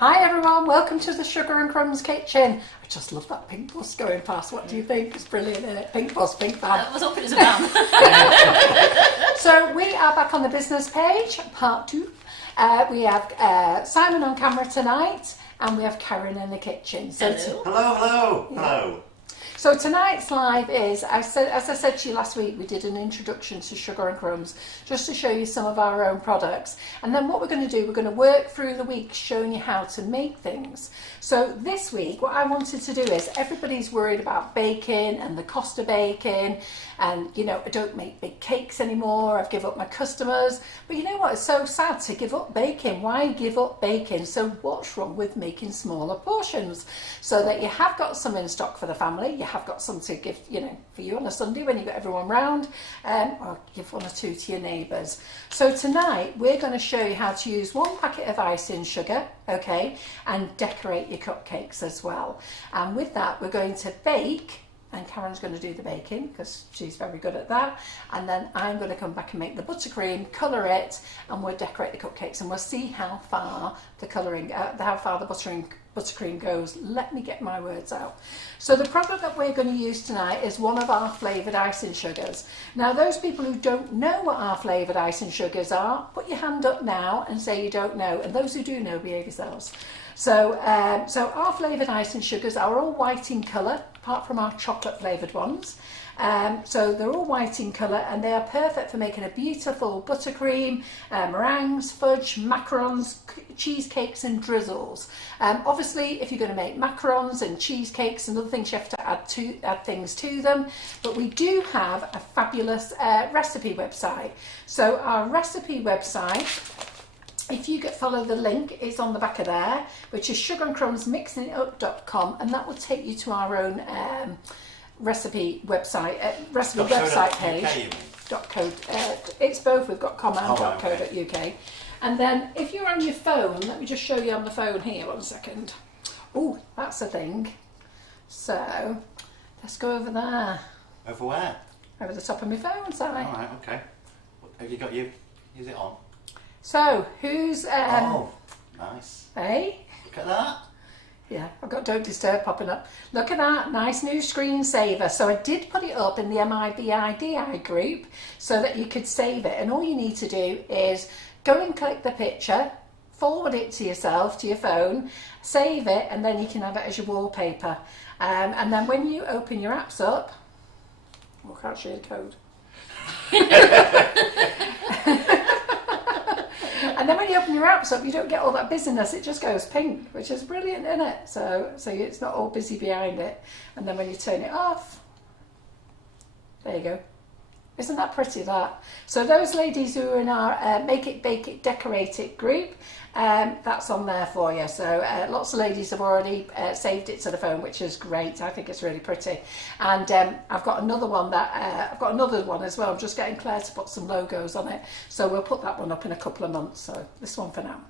Hi everyone, welcome to the Sugar and Crumbs Kitchen. I just love that pink bus going past. What do you think? It's brilliant, isn't it? Pink bus, pink van. I was hoping it was a van. So we are back on the business page, part 2. We have Simon on camera tonight and we have Karen in the kitchen. So Hello. So tonight's live is, as I said to you last week, we did an introduction to Sugar and Crumbs just to show you some of our own products. And then what we're going to do, we're going to work through the week showing you how to make things. So this week, what I wanted to do is, everybody's worried about baking and the cost of baking. And, you know, I don't make big cakes anymore. I've given up my customers. But you know what? It's so sad to give up baking. Why give up baking? So what's wrong with making smaller portions? So that you have got some in stock for the family. You have got some to give, you know, for you on a Sunday when you've got everyone round. Or give 1 or 2 to your neighbours. So tonight, we're going to show you how to use 1 packet of icing sugar, okay, and decorate your cupcakes as well. And with that, we're going to bake. And Karen's going to do the baking because she's very good at that. And then I'm going to come back and make the buttercream, colour it, and we'll decorate the cupcakes. And we'll see how far the colouring, how far the buttercream goes. Let me get my words out. So the product that we're going to use tonight is one of our flavoured icing sugars. Now, those people who don't know what our flavoured icing sugars are, put your hand up now and say you don't know. And those who do know, behave yourselves. So our flavoured icing sugars are all white in colour, apart from our chocolate flavoured ones. So they're all white in colour and they are perfect for making a beautiful buttercream, meringues, fudge, macarons, cheesecakes and drizzles. Obviously, if you're going to make macarons and cheesecakes and other things, you have to add things to them. But we do have a fabulous recipe website. So our recipe website, if you follow the link, it's on the back of there, which is sugarandcrumbsmixingitup.com, and that will take you to our own recipe website page. It's both. We've got com and .co.uk. And then if you're on your phone, let me just show you on the phone here. 1 second. Oh, that's a thing. So let's go over there. Over where? Over the top of my phone, sorry. All right, okay. Have you got is it on? So who's oh, nice. Hey? Look at that. Yeah, I've got Don't Disturb popping up. Look at that, nice new screensaver. So I did put it up in the MIBIDI group so that you could save it. And all you need to do is go and click the picture, forward it to yourself, to your phone, save it, and then you can have it as your wallpaper. And then when you open your apps up, I can't show you the code. And then when you open your apps up, you don't get all that busyness. It just goes pink, which is brilliant, isn't it? So it's not all busy behind it. And then when you turn it off, there you go. Isn't that pretty, that? So those ladies who are in our Make It, Bake It, Decorate It group, that's on there for you. So lots of ladies have already saved it to the phone, which is great. I think it's really pretty. And I've got another one as well. I'm just getting Claire to put some logos on it. So we'll put that one up in a couple of months. So this one for now.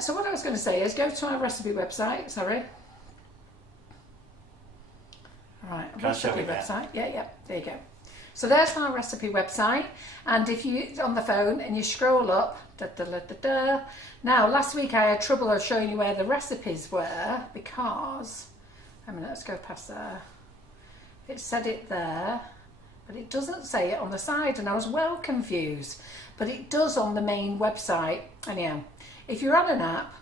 So what I was going to say is go to our recipe website. Sorry. All right, recipe website. Yeah, there you go. So there's our recipe website, and if you on the phone and you scroll up, Now last week I had trouble of showing you where the recipes were because, let's go past there. It said it there, but it doesn't say it on the side, and I was well confused. But it does on the main website. Anyhow, if you're on an app,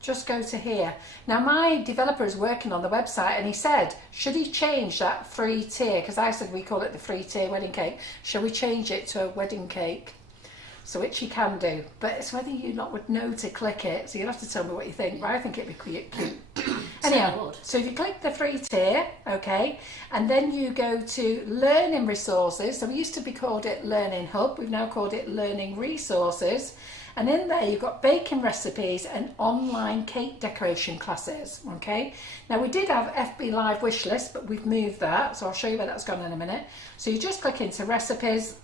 just go to here. Now my developer is working on the website and he said, should he change that free tier? Because I said we call it the free tier wedding cake. Shall we change it to a wedding cake? So which you can do. But it's whether you not would know to click it. So you'll have to tell me what you think. But I think it'd be cute. Anyhow, so if you click the free tier, okay, and then you go to learning resources. So we used to be called it Learning Hub. We've now called it Learning Resources. And in there you've got baking recipes and online cake decoration classes, okay? Now we did have FB Live wish list, but we've moved that, so I'll show you where that's gone in a minute. So you just click into recipes,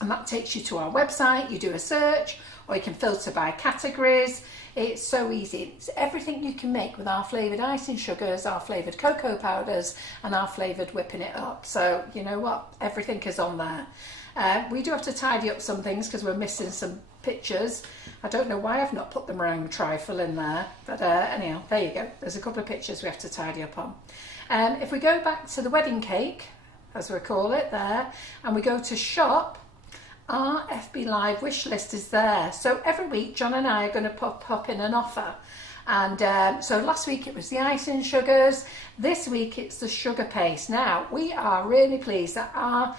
and that takes you to our website. You do a search, or you can filter by categories. It's so easy. It's everything you can make with our flavoured icing sugars, our flavoured cocoa powders, and our flavoured whipping it up. So you know what? Everything is on there. We do have to tidy up some things because we're missing some pictures. I don't know why I've not put the meringue trifle in there, but anyhow, there you go. There's a couple of pictures we have to tidy up on. If we go back to the wedding cake, as we call it there, and we go to shop, our FB Live wish list is there. So every week, John and I are going to pop in an offer. And so last week it was the icing sugars. This week it's the sugar paste. Now, we are really pleased that our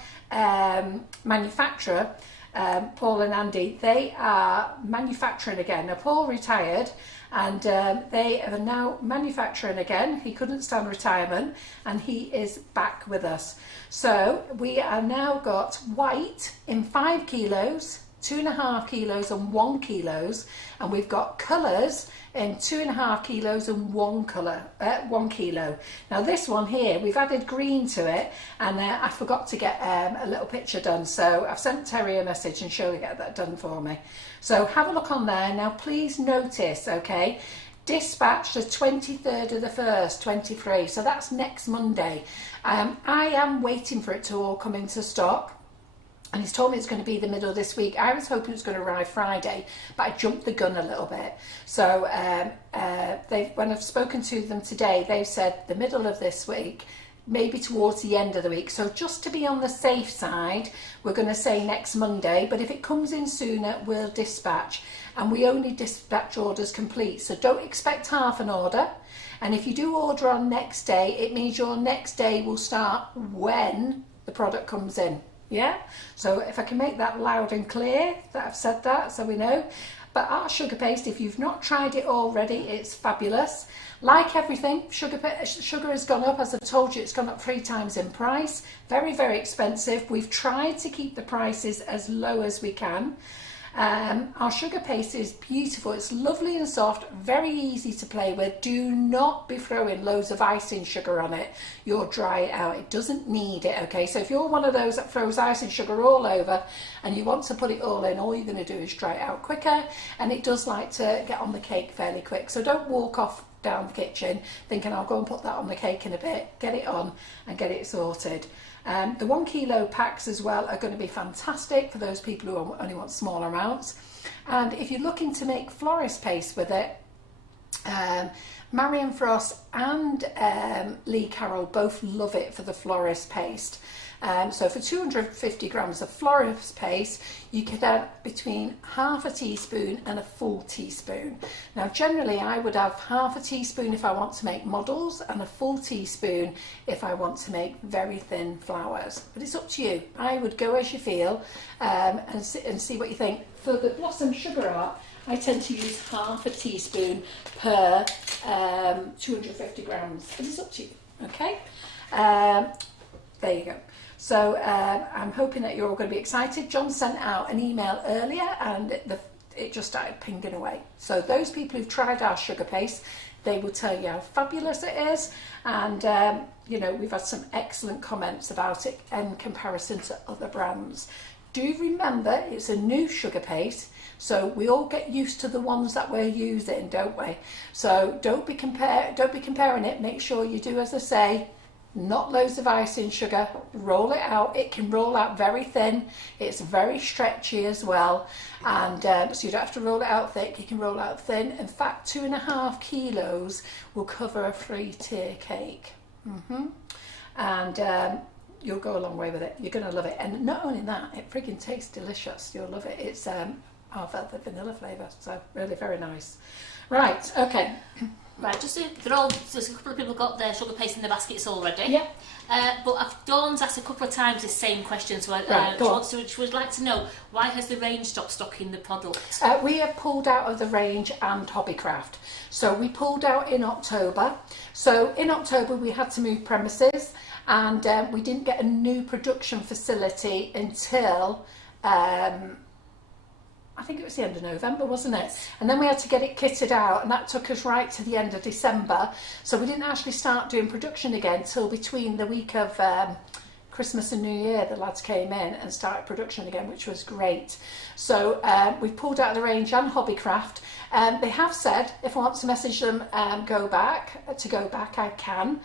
manufacturer, Paul and Andy, they are manufacturing again. Now, Paul retired, and they are now manufacturing again. He couldn't stand retirement, and he is back with us. So we are now got white in 5 kilos, 2.5 kilos and 1 kilos, and we've got colours in 2.5 kilos and 1 kilo. Now this one here, we've added green to it, and I forgot to get a little picture done, so I've sent Terry a message and she'll get that done for me. So have a look on there. Now please notice, okay, dispatch the 23rd of the 1st, 23, so that's next Monday. I am waiting for it to all come into stock. And he's told me it's going to be the middle of this week. I was hoping it was going to arrive Friday, but I jumped the gun a little bit. So when I've spoken to them today, they've said the middle of this week, maybe towards the end of the week. So just to be on the safe side, we're going to say next Monday. But if it comes in sooner, we'll dispatch. And we only dispatch orders complete. So don't expect half an order. And if you do order on next day, it means your next day will start when the product comes in. Yeah, so if I can make that loud and clear that I've said that, so we know. But our sugar paste, if you've not tried it already, it's fabulous. Like everything, sugar has gone up. As I've told you, it's gone up 3 times in price. Very, very expensive. We've tried to keep the prices as low as we can. Our sugar paste is beautiful. It's lovely and soft, very easy to play with. Do not be throwing loads of icing sugar on it. You'll dry it out. It doesn't need it, okay? So if you're one of those that throws icing sugar all over and you want to put it all in, all you're going to do is dry it out quicker, and it does like to get on the cake fairly quick. So don't walk off down the kitchen thinking I'll go and put that on the cake in a bit. Get it on and get it sorted. The 1 kilo packs as well are going to be fantastic for those people who only want smaller amounts. And if you're looking to make florist paste with it, Marion Frost and Lee Carroll both love it for the florist paste. So for 250 grams of florist paste, you could add between half a teaspoon and a full teaspoon. Now generally I would have half a teaspoon if I want to make models and a full teaspoon if I want to make very thin flowers. But it's up to you. I would go as you feel and see what you think. For the Blossom Sugar Art, I tend to use half a teaspoon per 250 grams. But it's up to you, okay? There you go. So I'm hoping that you're all going to be excited. John sent out an email earlier and it just started pinging away. So those people who've tried our sugar paste, they will tell you how fabulous it is. And, you know, we've had some excellent comments about it in comparison to other brands. Do remember it's a new sugar paste, so we all get used to the ones that we're using, don't we? So don't be comparing it. Make sure you do as I say. Not loads of icing sugar. Roll it out. It can roll out very thin. It's very stretchy as well, and so you don't have to roll it out thick. You can roll it out thin. In fact, 2.5 kilos will cover a 3-tier cake. And you'll go a long way with it. You're going to love it. And not only that, it friggin' tastes delicious. You'll love it. It's the vanilla flavour, so really very nice. Right, okay. Right, there's a couple of people got their sugar paste in their baskets already. Yeah. But Dawn's asked a couple of times the same question, so she would like to know, why has the range stopped stocking the product? We have pulled out of the range and Hobbycraft. So we pulled out in October. So in October we had to move premises, and we didn't get a new production facility until I think it was the end of November, wasn't it? And then we had to get it kitted out, and that took us right to the end of December. So we didn't actually start doing production again till between the week of Christmas and New Year. The lads came in and started production again, which was great. So we've pulled out of the range and Hobbycraft. They have said if I want to message them go back, I can.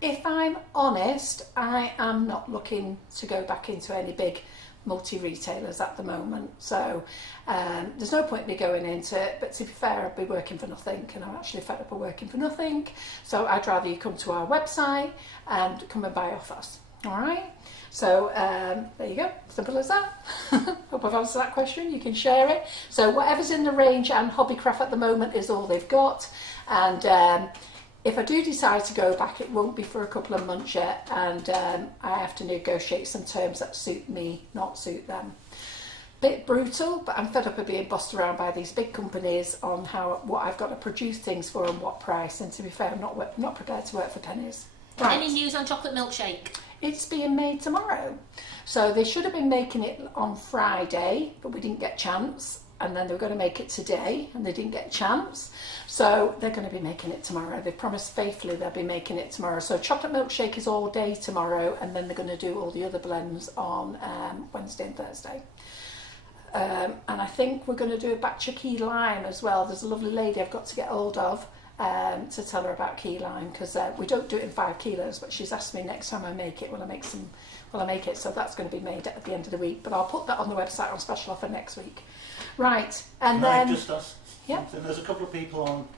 If I'm honest, I am not looking to go back into any big multi-retailers at the moment. So there's no point in me going into it, but to be fair, I'd be working for nothing, and I'm actually fed up of working for nothing. So I'd rather you come to our website and come and buy off us. All right? So there you go, simple as that. Hope I've answered that question. You can share it. So whatever's in the range and Hobbycraft at the moment is all they've got. And if I do decide to go back, it won't be for a couple of months yet. And I have to negotiate some terms that suit me, not suit them. Bit brutal, but I'm fed up of being bossed around by these big companies on what I've got to produce things for and what price. And to be fair, I'm not prepared to work for pennies. Right. Any news on chocolate milkshake? It's being made tomorrow. So they should have been making it on Friday, but we didn't get a chance. And then they were going to make it today, and they didn't get a chance. So they're going to be making it tomorrow. They promised faithfully they'll be making it tomorrow. So chocolate milkshake is all day tomorrow, and then they're going to do all the other blends on Wednesday and Thursday. And I think we're going to do a batch of key lime as well. There's a lovely lady I've got to get hold of to tell her about key lime, because we don't do it in 5 kilos, but she's asked me next time I make it, will I make it, so that's going to be made at the end of the week, but I'll put that on the website on special offer next week. Right, and Can then I just ask yeah, something? There's a couple of people on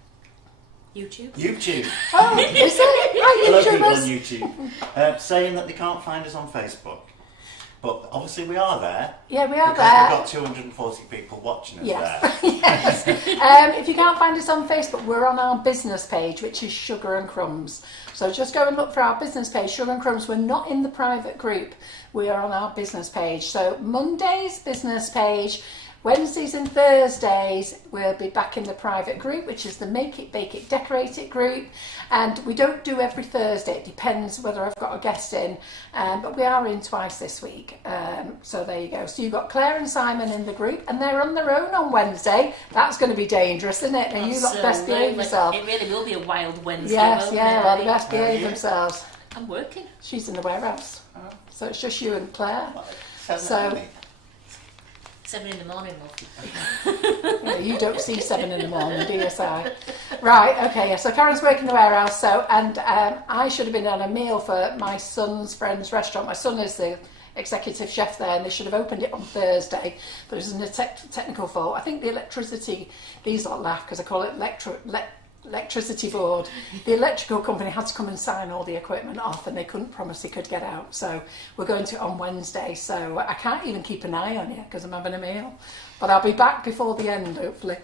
YouTube. oh, is it? Hi, people on YouTubers. YouTube saying that they can't find us on Facebook. But obviously we are there. Yeah, we are because there. We've got 240 people watching us Yes. there. Yes. If you can't find us on Facebook, we're on our business page, which is Sugar and Crumbs. So just go and look for our business page, Sugar and Crumbs. We're not in the private group. We are on our business page. So Monday's business page, Wednesdays and Thursdays we'll be back in the private group, which is the Make It, Bake It, Decorate It group. And we don't do every Thursday. It depends whether I've got a guest in. But we are in twice this week. So there you go. So you've got Claire and Simon in the group, and they're on their own on Wednesday. That's going to be dangerous, isn't it? And you lot best behave yourself. It really will be a wild Wednesday. Yes, yeah, well, they best behave themselves. I'm working. She's in the warehouse. So it's just you and Claire. Well, So 7 in the morning, love. yeah, you don't see 7 in the morning, do you, Si? Right, okay, yeah, so Karen's working in the warehouse, and I should have been on a meal for my son's friend's restaurant. My son is the executive chef there, and they should have opened it on Thursday, but it was a technical fault. I think the electricity, these lot laugh because I call it electricity board. The electrical company had to come and sign all the equipment off, and they couldn't promise he could get out. So we're going to it on Wednesday, so I can't even keep an eye on you because I'm having a meal. But I'll be back before the end, hopefully.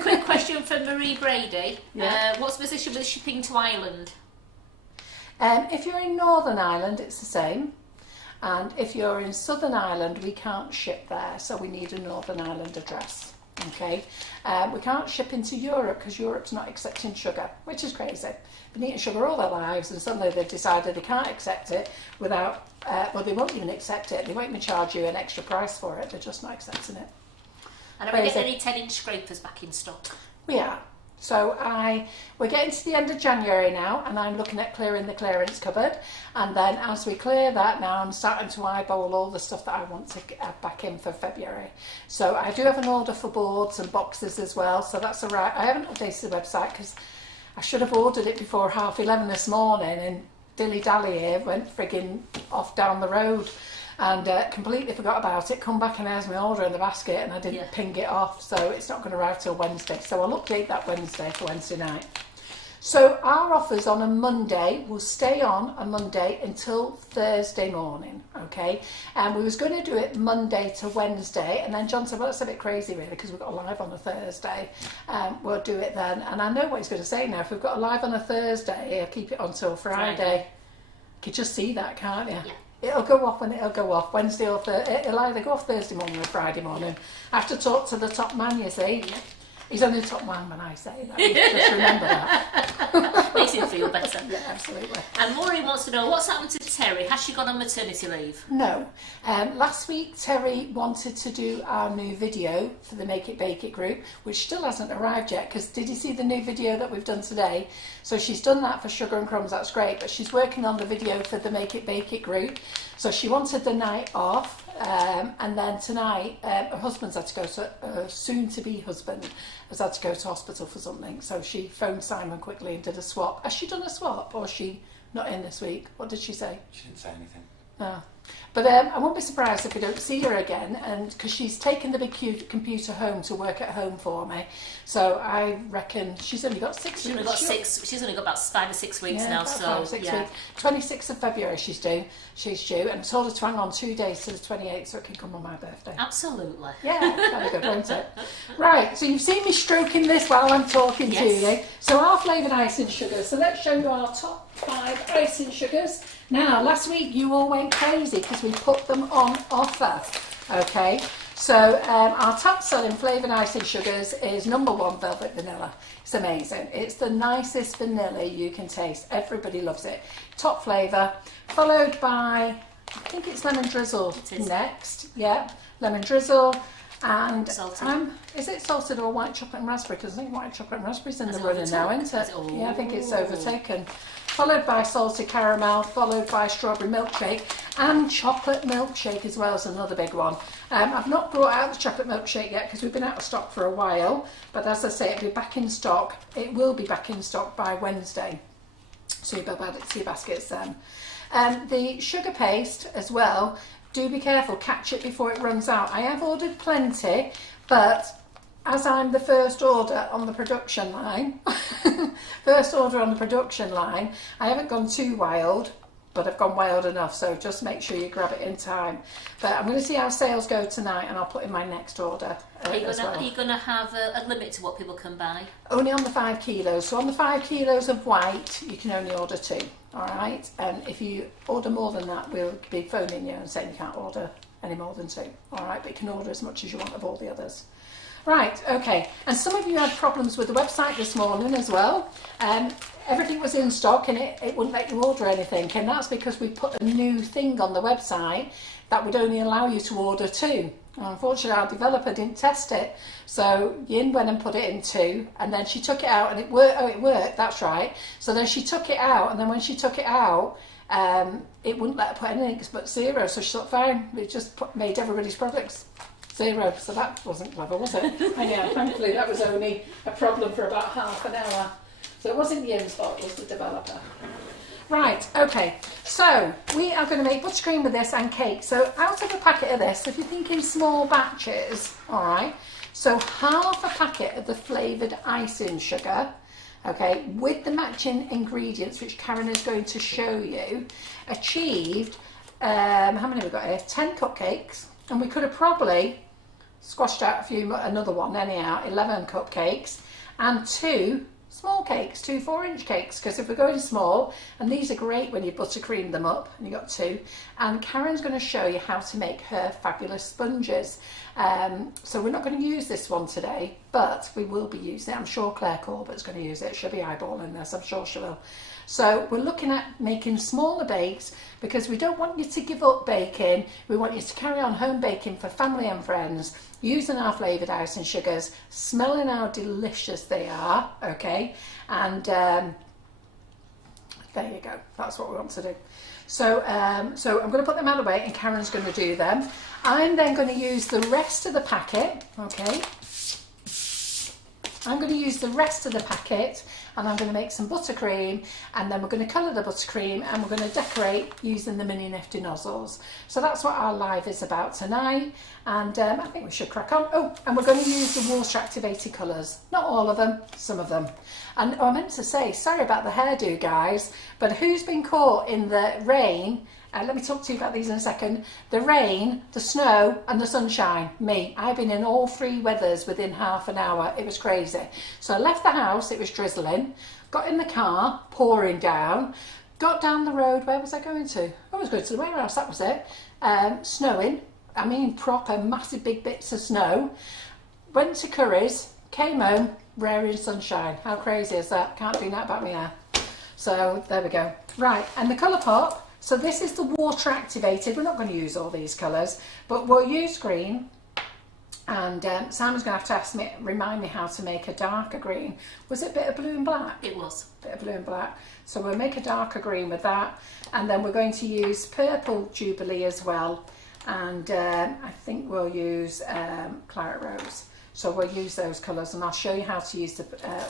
Quick question for Marie Brady. Yeah. What's the position with shipping to Ireland? If you're in Northern Ireland, it's the same. And if you're in Southern Ireland, we can't ship there, so we need a Northern Ireland address. Okay, we can't ship into Europe because Europe's not accepting sugar, which is crazy. They've been eating sugar all their lives, and suddenly they've decided they can't accept it without, well, they won't even accept it. They won't even charge you an extra price for it. They're just not accepting it. And are we getting any 10-inch scrapers back in stock? We are. So we're getting to the end of January now, and I'm looking at clearing the clearance cupboard. And then as we clear that now, I'm starting to eyeball all the stuff that I want to get back in for February. So I do have an order for boards and boxes as well, so that's all right. I haven't updated the website because I should have ordered it before 11:30 this morning, and dilly-dally here went frigging off down the road. And completely forgot about it. Come back and there's my order in the basket, and I didn't ping it off, so it's not going to arrive till Wednesday. So I'll update that Wednesday for Wednesday night. So our offers on a Monday will stay on a Monday until Thursday morning, okay? And we was going to do it Monday to Wednesday, and then John said, well, that's a bit crazy really, because we've got a live on a Thursday. We'll do it then. And I know what he's going to say now. If we've got a live on a Thursday, I'll keep it on till Friday. You can just see that, can't you? Yeah. It'll go off when it'll go off, Wednesday or Thursday. It'll either go off Thursday morning or Friday morning. I have to talk to the top man, you see. Yeah. He's only the top man when I say that. Just remember that. Makes him feel better. Yeah, absolutely. And Maureen wants to know, what's happened to Terry? Has she gone on maternity leave? No. Last week, Terry wanted to do our new video for the Make It, Bake It group, which still hasn't arrived yet, because did you see the new video that we've done today? So she's done that for Sugar and Crumbs, that's great, but she's working on the video for the Make It, Bake It group. So she wanted the night off, and then tonight, her husband's had to go to, soon-to-be husband has had to go to hospital for something. So she phoned Simon quickly and did a swap. Has she done a swap, or is she not in this week? What did she say? She didn't say anything. No. But I won't be surprised if we don't see her again, and because she's taken the big computer home to work at home for me. So I reckon she's only got 6 weeks. She's only got about 5 or 6 weeks now. So 5 or 6 weeks. 26th of February she's due, and I told her to hang on 2 days to the 28th so it can come on my birthday. Absolutely. Yeah, very good, won't it? Right, so you've seen me stroking this while I'm talking to you. So our flavoured icing sugars. So let's show you our top 5 icing sugars. Now, last week you all went crazy because we put them on offer. Okay, so our top selling flavoured icing sugars is number 1, velvet vanilla. It's amazing. It's the nicest vanilla you can taste. Everybody loves it. Top flavour, followed by, I think it's lemon drizzle next. Yeah, lemon drizzle. And is it salted or white chocolate and raspberry? Because I think white chocolate and raspberry's in the running now, isn't it? Yeah, I think it's overtaken. Followed by salted caramel, followed by strawberry milkshake, and chocolate milkshake as well as another big one. I've not brought out the chocolate milkshake yet because we've been out of stock for a while, but as I say, it'll be back in stock. It will be back in stock by Wednesday, so you'll add it to your baskets then. The sugar paste as well, do be careful, catch it before it runs out. I have ordered plenty, but as I'm the first order on the production line, I haven't gone too wild, but I've gone wild enough, so just make sure you grab it in time. But I'm going to see how sales go tonight, and I'll put in my next order Are you going to have a limit to what people can buy? Only on the 5 kilos. So on the 5 kilos of white, you can only order 2, all right? And if you order more than that, we'll be phoning you and saying you can't order any more than 2, all right? But you can order as much as you want of all the others. Right, okay, and some of you had problems with the website this morning as well. Everything was in stock and it wouldn't let you order anything, and that's because we put a new thing on the website that would only allow you to order 2. And unfortunately, our developer didn't test it, so Yin went and put it in 2, and then she took it out and it worked. Oh, it worked, that's right. So then she took it out, and then when she took it out, it wouldn't let her put anything but 0, so she thought, fine, it just made everybody's products 0, so that wasn't clever, was it? And yeah, thankfully that was only a problem for about half an hour. So it wasn't Yin's fault, it was the developer. Right, okay, so we are going to make buttercream with this and cake. So out of a packet of this, if you're thinking small batches, all right, so half a packet of the flavoured icing sugar, okay, with the matching ingredients, which Karen is going to show you, achieved, how many have we got here? 10 cupcakes, and we could have probably squashed out another one anyhow, 11 cupcakes, and 2 small cakes, 2 4-inch cakes, because if we're going small, and these are great when you buttercream them up, and you've got 2, and Karen's going to show you how to make her fabulous sponges. So we're not going to use this one today, but we will be using it. I'm sure Claire Corbett's going to use it. She'll be eyeballing this, I'm sure she will. So we're looking at making smaller bakes because we don't want you to give up baking. We want you to carry on home baking for family and friends, using our flavoured icing sugars, smelling how delicious they are, okay? And there you go. That's what we want to do. So, so I'm going to put them out of the way and Karen's going to do them. I'm then going to use the rest of the packet, okay? I'm going to use the rest of the packet and I'm going to make some buttercream, and then we're going to colour the buttercream and we're going to decorate using the mini nifty nozzles. So that's what our live is about tonight, and I think we should crack on. Oh, and we're going to use the water activated colours. Not all of them, some of them. And I meant to say, sorry about the hairdo guys, but who's been caught in the rain? Let me talk to you about these in a second. The rain, the snow and the sunshine. Me. I've been in all 3 weathers within half an hour. It was crazy. So I left the house, it was drizzling. Got in the car, pouring down. Got down the road, where was I going to? I was going to the warehouse, that was it. Snowing. I mean proper massive big bits of snow. Went to Curry's, came home, raring sunshine. How crazy is that? Can't do that about me hair. So there we go. Right, and the colour pop. So this is the water activated. We're not going to use all these colours, but we'll use green. And Simon's going to have to remind me how to make a darker green. Was it a bit of blue and black? It was. A bit of blue and black. So we'll make a darker green with that. And then we're going to use purple Jubilee as well. And I think we'll use Claret Rose. So we'll use those colours, and I'll show you how to use the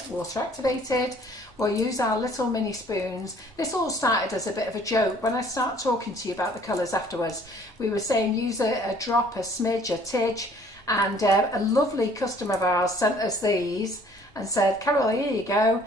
water activated. We'll use our little mini spoons. This all started as a bit of a joke. When I start talking to you about the colours afterwards, we were saying use a drop, a smidge, a tidge, and a lovely customer of ours sent us these and said, Carol, here you go.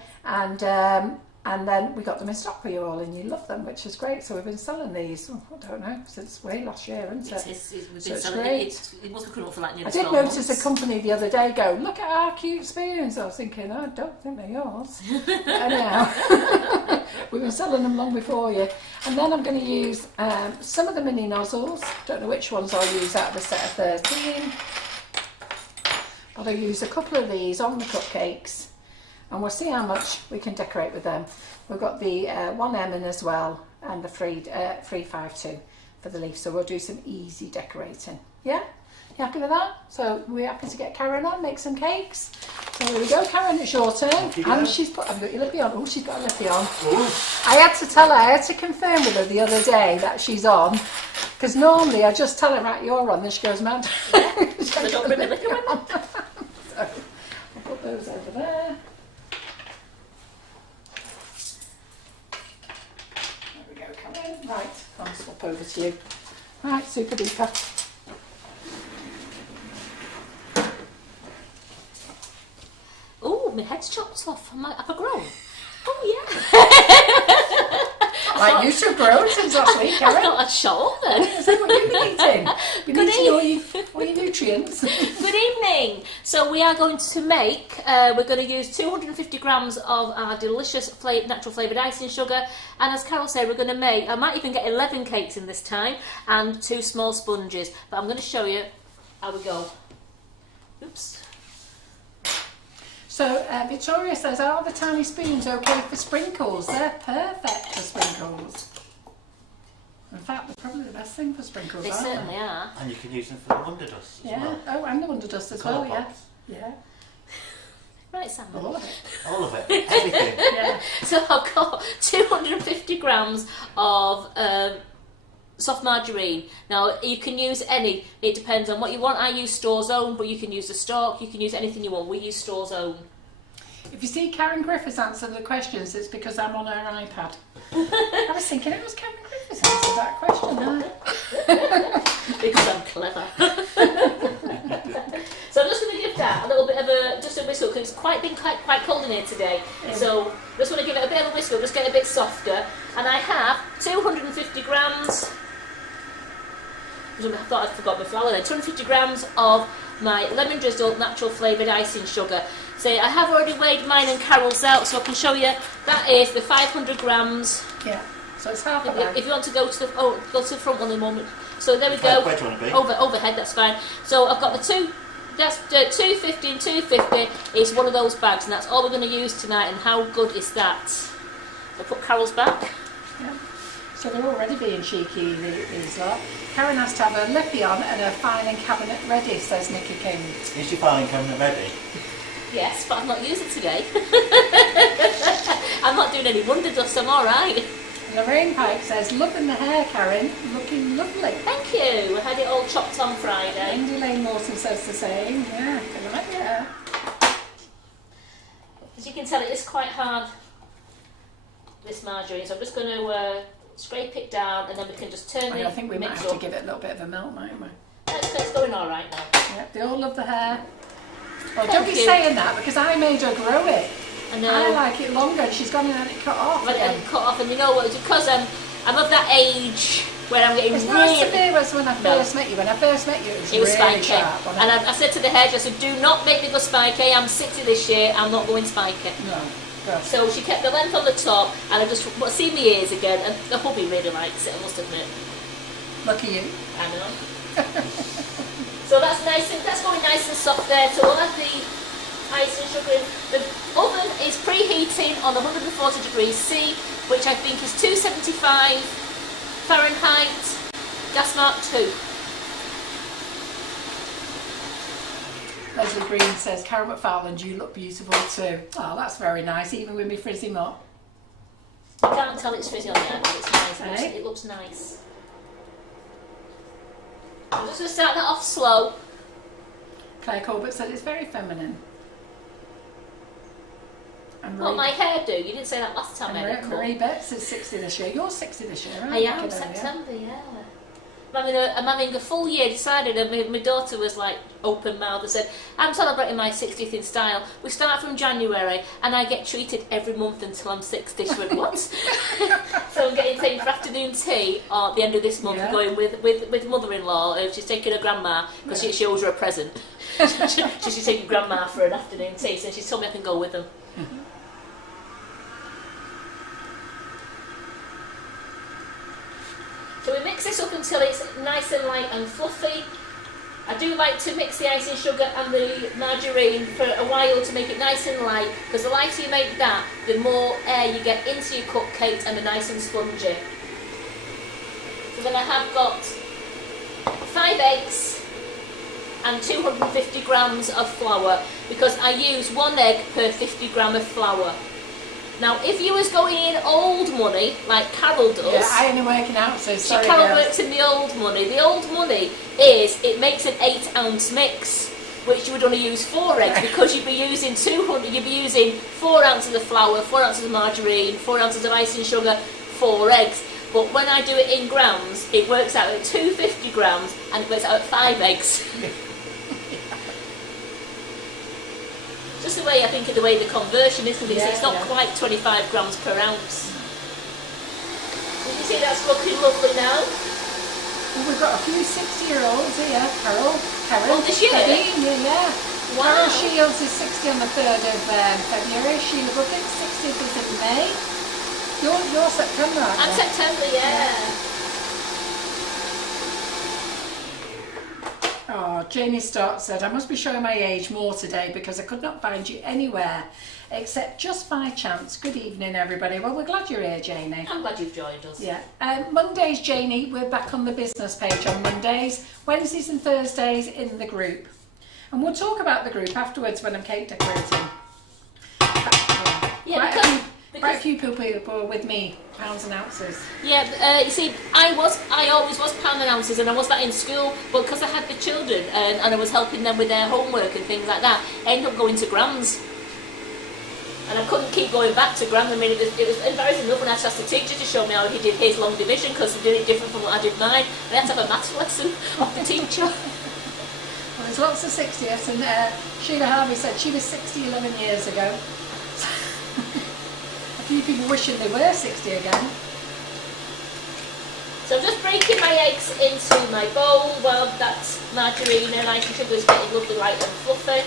And then we got them in stock for you all, and you love them, which is great. So we've been selling these, I don't know, since way last year, isn't it? We've been selling it. It must be coming up for like nearly 12 I did notice months. a company the other day go, look at our cute spoons. I was thinking, I don't think they're yours. But anyhow, we've been selling them long before you. And then I'm going to use some of the mini nozzles. Don't know which ones I'll use out of the set of 13. But I'll use a couple of these on the cupcakes, and we'll see how much we can decorate with them. We've got the 1M in as well, and the 352 for the leaf, so we'll do some easy decorating. Yeah? You happy with that? So we're happy to get Karen on, make some cakes. So here we go, Karen, it's your turn. And she's put, have you got your lippy on? Oh, she's got a lippy on. Ooh. I had to tell her, I had to confirm with her the other day that she's on, because normally I just tell her, right, you're on, then she goes mad. I don't bring my liquor with me. So I'll put those over there. Right, I'll swap over to you. Right, super duper. Oh, my head's chopped off. Have I grown? Oh, yeah. Like you should grow since last week, Karen. I thought I'd shut up then. Is that what you've been eating? You've been eating all your nutrients. Good evening. So we are going to make, we're going to use 250 grams of our delicious natural flavoured icing sugar, and as Carol said, we're going to make, I might even get 11 cakes in this time, and 2 small sponges, but I'm going to show you how we go. Oops. So Victoria says, are the tiny spoons okay for sprinkles? They're perfect for sprinkles. In fact, they're probably the best thing for sprinkles, They certainly are. And you can use them for the Wonder Dust as well. Oh, and the Wonder Dust as well, yeah. Yeah. Right, Sam. All of it. All of it. Everything. Yeah. So I've got 250 grams of soft margarine. Now you can use any, it depends on what you want. I use Store's Own, but you can use the stock, you can use anything you want. We use Store's Own. If you see Karen Griffiths answer the questions, it's because I'm on her iPad. I was thinking it was Karen Griffiths answered that question. No? Because I'm clever. So I'm just going to give that a little bit of just a whistle, because it's been quite cold in here today. Yeah. So just want to give it a bit of a whistle, just get a bit softer. And I have 250 grams. I thought I'd forgot my flour then. 250 grams of my lemon drizzled natural flavoured icing sugar. So I have already weighed mine and Carol's out, so I can show you. That is the 500 grams. Yeah. So it's half a bag. If you want to go to the front one in a moment. So there we go. Where do you want to be? Overhead, that's fine. So I've got the two. That's 250 and 250 is one of those bags, and that's all we're going to use tonight. And how good is that? I'll put Carol's back. Yeah. So they're already being cheeky, these lot. Karen has to have her lippy on and her filing cabinet ready, says Nikki King. Is your filing cabinet ready? Yes, but I'm not using it today. I'm not doing any Wonder Dust, I'm alright. Lorraine Pike says, loving the hair, Karen, looking lovely. Thank you. I had it all chopped on Friday. Lindy Lane Morton says the same. Yeah, I like your hair. As you can tell, it is quite hard, this margarine, so I'm just going to scrape it down, and then we can just turn it. I think we might have to give it a little bit of a melt, mightn't we? It's going all right now. Yeah, they all love the hair. Well, don't be saying that, because I made her grow it. I know. I like it longer, and she's gone and had it cut off. And you know what? It's because I'm of that age where I'm getting it's really. It's not as severe as when I first met you. When I first met you, it was really spiky. Sharp, and I said to the hairdresser, do not make me go spiky. I'm 60 this year. I'm not going spiky. No. So she kept the length on the top, and I just see my ears again, and the hubby really likes it, I must admit. Lucky you. I know. So that's nice, and that's going nice and soft there. So we'll add the ice and sugar in. The oven is preheating on 140 degrees C, which I think is 275 Fahrenheit, gas mark 2. Leslie Green says, Karen McFarland, you look beautiful too. Oh, that's very nice, even with me frizzy mop. I can't tell it's frizzy on there, but it's nice. Hey? It looks nice. I'm just going to start that off slow. Claire Colbert said it's very feminine. And What my hair do? You didn't say that last time. Marie Betts is 60 this year. You're 60 this year, aren't I you? am, September, yeah. I'm having a full year decided, and my daughter was like open mouthed and said, I'm celebrating my 60th in style. We start from January and I get treated every month until I'm 60. She went, what? So I'm getting taken for afternoon tea at the end of this month, going with mother-in-law. She's taking her grandma because she owes her a present. She's taking grandma for an afternoon tea, so she's told me I can go with them. So we mix this up until it's nice and light and fluffy. I do like to mix the icing sugar and the margarine for a while to make it nice and light, because the lighter you make that, the more air you get into your cupcakes and they're nice and spongy. So then I have got 5 eggs and 250 grams of flour, because I use 1 egg per 50 gram of flour. Now, if you was going in old money, like Carol does... Yeah, I only work in ounces, sorry. Carol works in the old money. The old money is, it makes an 8-ounce mix, which you would only use 4 eggs, because you'd be using 4 ounces of flour, 4 ounces of margarine, 4 ounces of icing sugar, 4 eggs. But when I do it in grams, it works out at 250 grams, and it works out at 5 eggs. Just the way, I think, the way the conversion is, because it's not quite 25 grams per ounce. Did you see that's looking lovely now? Well, we've got a few 60-year-olds here. Carol. This year? Yeah. Wow. Carol Shields is 60 on the 3rd of February. Sheila Bucket's 60th is in May. You're September, aren't you? I'm September, yeah. Oh, Janie Stark said, I must be showing my age more today because I could not find you anywhere except just by chance. Good evening, everybody. Well, we're glad you're here, Janie. I'm glad you've joined us. Yeah. Mondays, Janie, we're back on the business page on Mondays. Wednesdays and Thursdays in the group. And we'll talk about the group afterwards when I'm cake decorating. Quite a few people are with me, pounds and ounces. Yeah, you see, I always was pound and ounces, and I was that in school, but because I had the children and I was helping them with their homework and things like that, I ended up going to grams. And I couldn't keep going back to grams. I mean, it was embarrassing enough when I asked the teacher to show me how he did his long division, because he did it different from what I did mine. I had to have a maths lesson off the teacher. Well, there's lots of 60s, and Sheila Harvey said she was 60 11 years ago. A few people wishing they were 60 again. So I'm just breaking my eggs into my bowl while that margarine and icing sugar is getting lovely light and fluffy.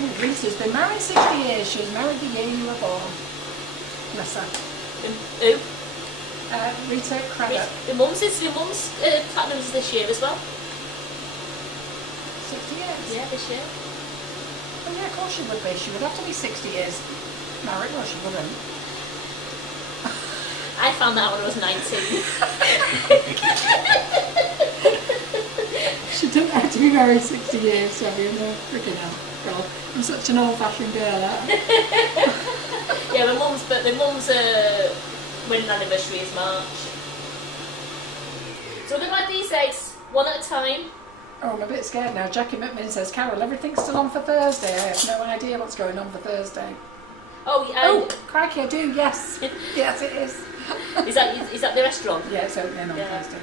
Oh, Lisa's been married 60 years. She was married the year you were born. Bless her. Who? Rita Craddock. Your mum's platinum's this year as well. 60 years? Yeah, this year. Oh yeah, of course she would be. She would have to be 60 years married. Well, she wouldn't. I found that out when I was 19. She didn't have to be married 60 years, so you know, freaking hell. God, I'm such an old-fashioned girl. Yeah, my mum's wedding anniversary is March. So we're going to add these eggs one at a time. Oh, I'm a bit scared now. Jackie McMinn says, Carol, everything's still on for Thursday. I have no idea what's going on for Thursday. Oh, yeah. Oh, crikey, I do, yes. Yes, it is. Is that the restaurant? Yeah, it's opening on Thursday.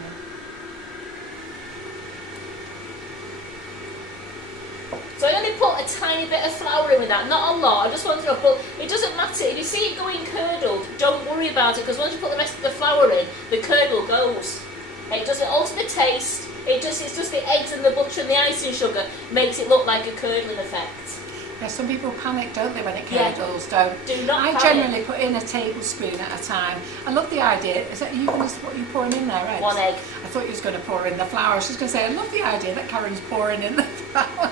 So I only put a tiny bit of flour in with that, not a lot. I just wanted to know, but it doesn't matter. If you see it going curdled, don't worry about it, because once you put the rest of the flour in, the curdle goes. It doesn't alter the taste. It's just the eggs and the butter and the icing sugar makes it look like a curdling effect. Yeah, some people panic, don't they, when it curdles? Do not I panic. generally put in a tablespoon at a time. I love the idea. Is that what you're pouring in there, eggs? 1 egg. I thought you was going to pour in the flour. I was just going to say, I love the idea that Karen's pouring in the flour.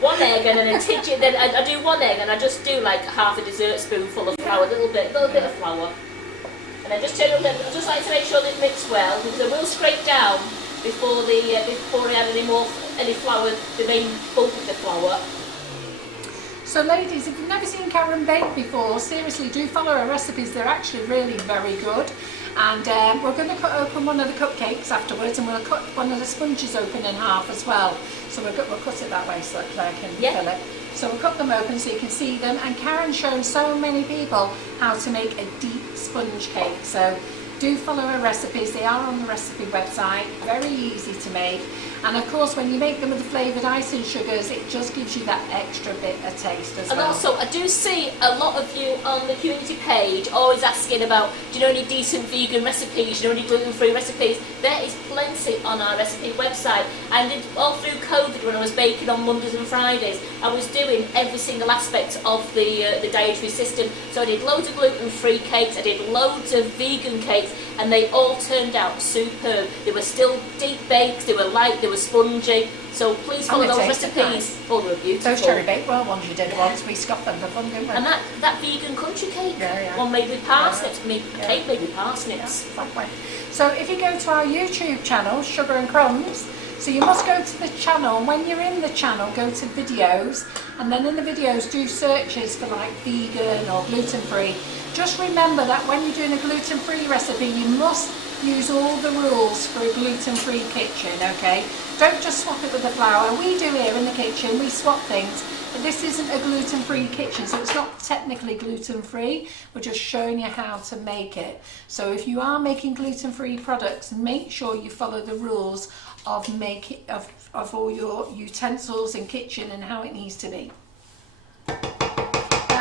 1 egg and then a tidget. Then I do 1 egg and I just do like half a dessert spoonful of flour, a little bit of flour, and then just turn it up. I just like to make sure they've mixed well, because I will scrape down before I add any flour, the main bulk of the flour. So ladies, if you've never seen Karen bake before, seriously do follow her recipes. They're actually really very good. And we're going to cut open one of the cupcakes afterwards, and we'll cut one of the sponges open in half as well. So we'll cut it that way so that Claire can fill it. So we'll cut them open so you can see them. And Karen's shown so many people how to make a deep sponge cake. So do follow her recipes. They are on the recipe website. Very easy to make. And of course, when you make them with the flavoured icing sugars, it just gives you that extra bit of taste as well. And also, I do see a lot of you on the community page always asking about, do you know any decent vegan recipes, do you know any gluten-free recipes? There is plenty on our recipe website. And all through COVID, when I was baking on Mondays and Fridays, I was doing every single aspect of the dietary system. So I did loads of gluten-free cakes, I did loads of vegan cakes, and they all turned out superb. They were still deep baked, they were light, they were spongy. So please follow those recipes. Nice. Oh, they were beautiful. Those cherry baked well ones you did once, we scoffed them for fun, didn't we? And that vegan country cake, one made with parsnips, cake made with parsnips. Exactly. So if you go to our YouTube channel, Sugar and Crumbs, so you must go to the channel, and when you're in the channel, go to videos, and then in the videos do searches for like vegan or gluten-free. Just remember that when you're doing a gluten-free recipe, you must use all the rules for a gluten-free kitchen, okay? Don't just swap it with the flour. We do here in the kitchen, we swap things, but this isn't a gluten-free kitchen, so it's not technically gluten-free. We're just showing you how to make it. So if you are making gluten-free products, make sure you follow the rules of all your utensils in kitchen and how it needs to be.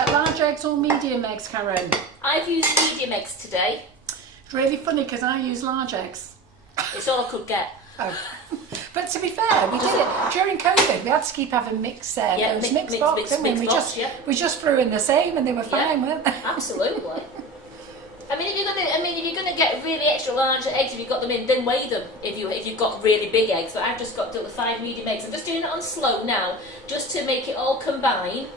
Large eggs or medium eggs, Karen? I've used medium eggs today. It's really funny because I use large eggs. It's all I could get. Oh. But to be fair, we did it during COVID. We had to keep having mixed box, didn't we? We just threw in the same and they were fine, weren't they? Absolutely. I mean, if you're gonna get really extra large eggs, if you've got them in, then weigh them. If you've got really big eggs, but I've just got the 5 medium eggs. I'm just doing it on slow now, just to make it all combine.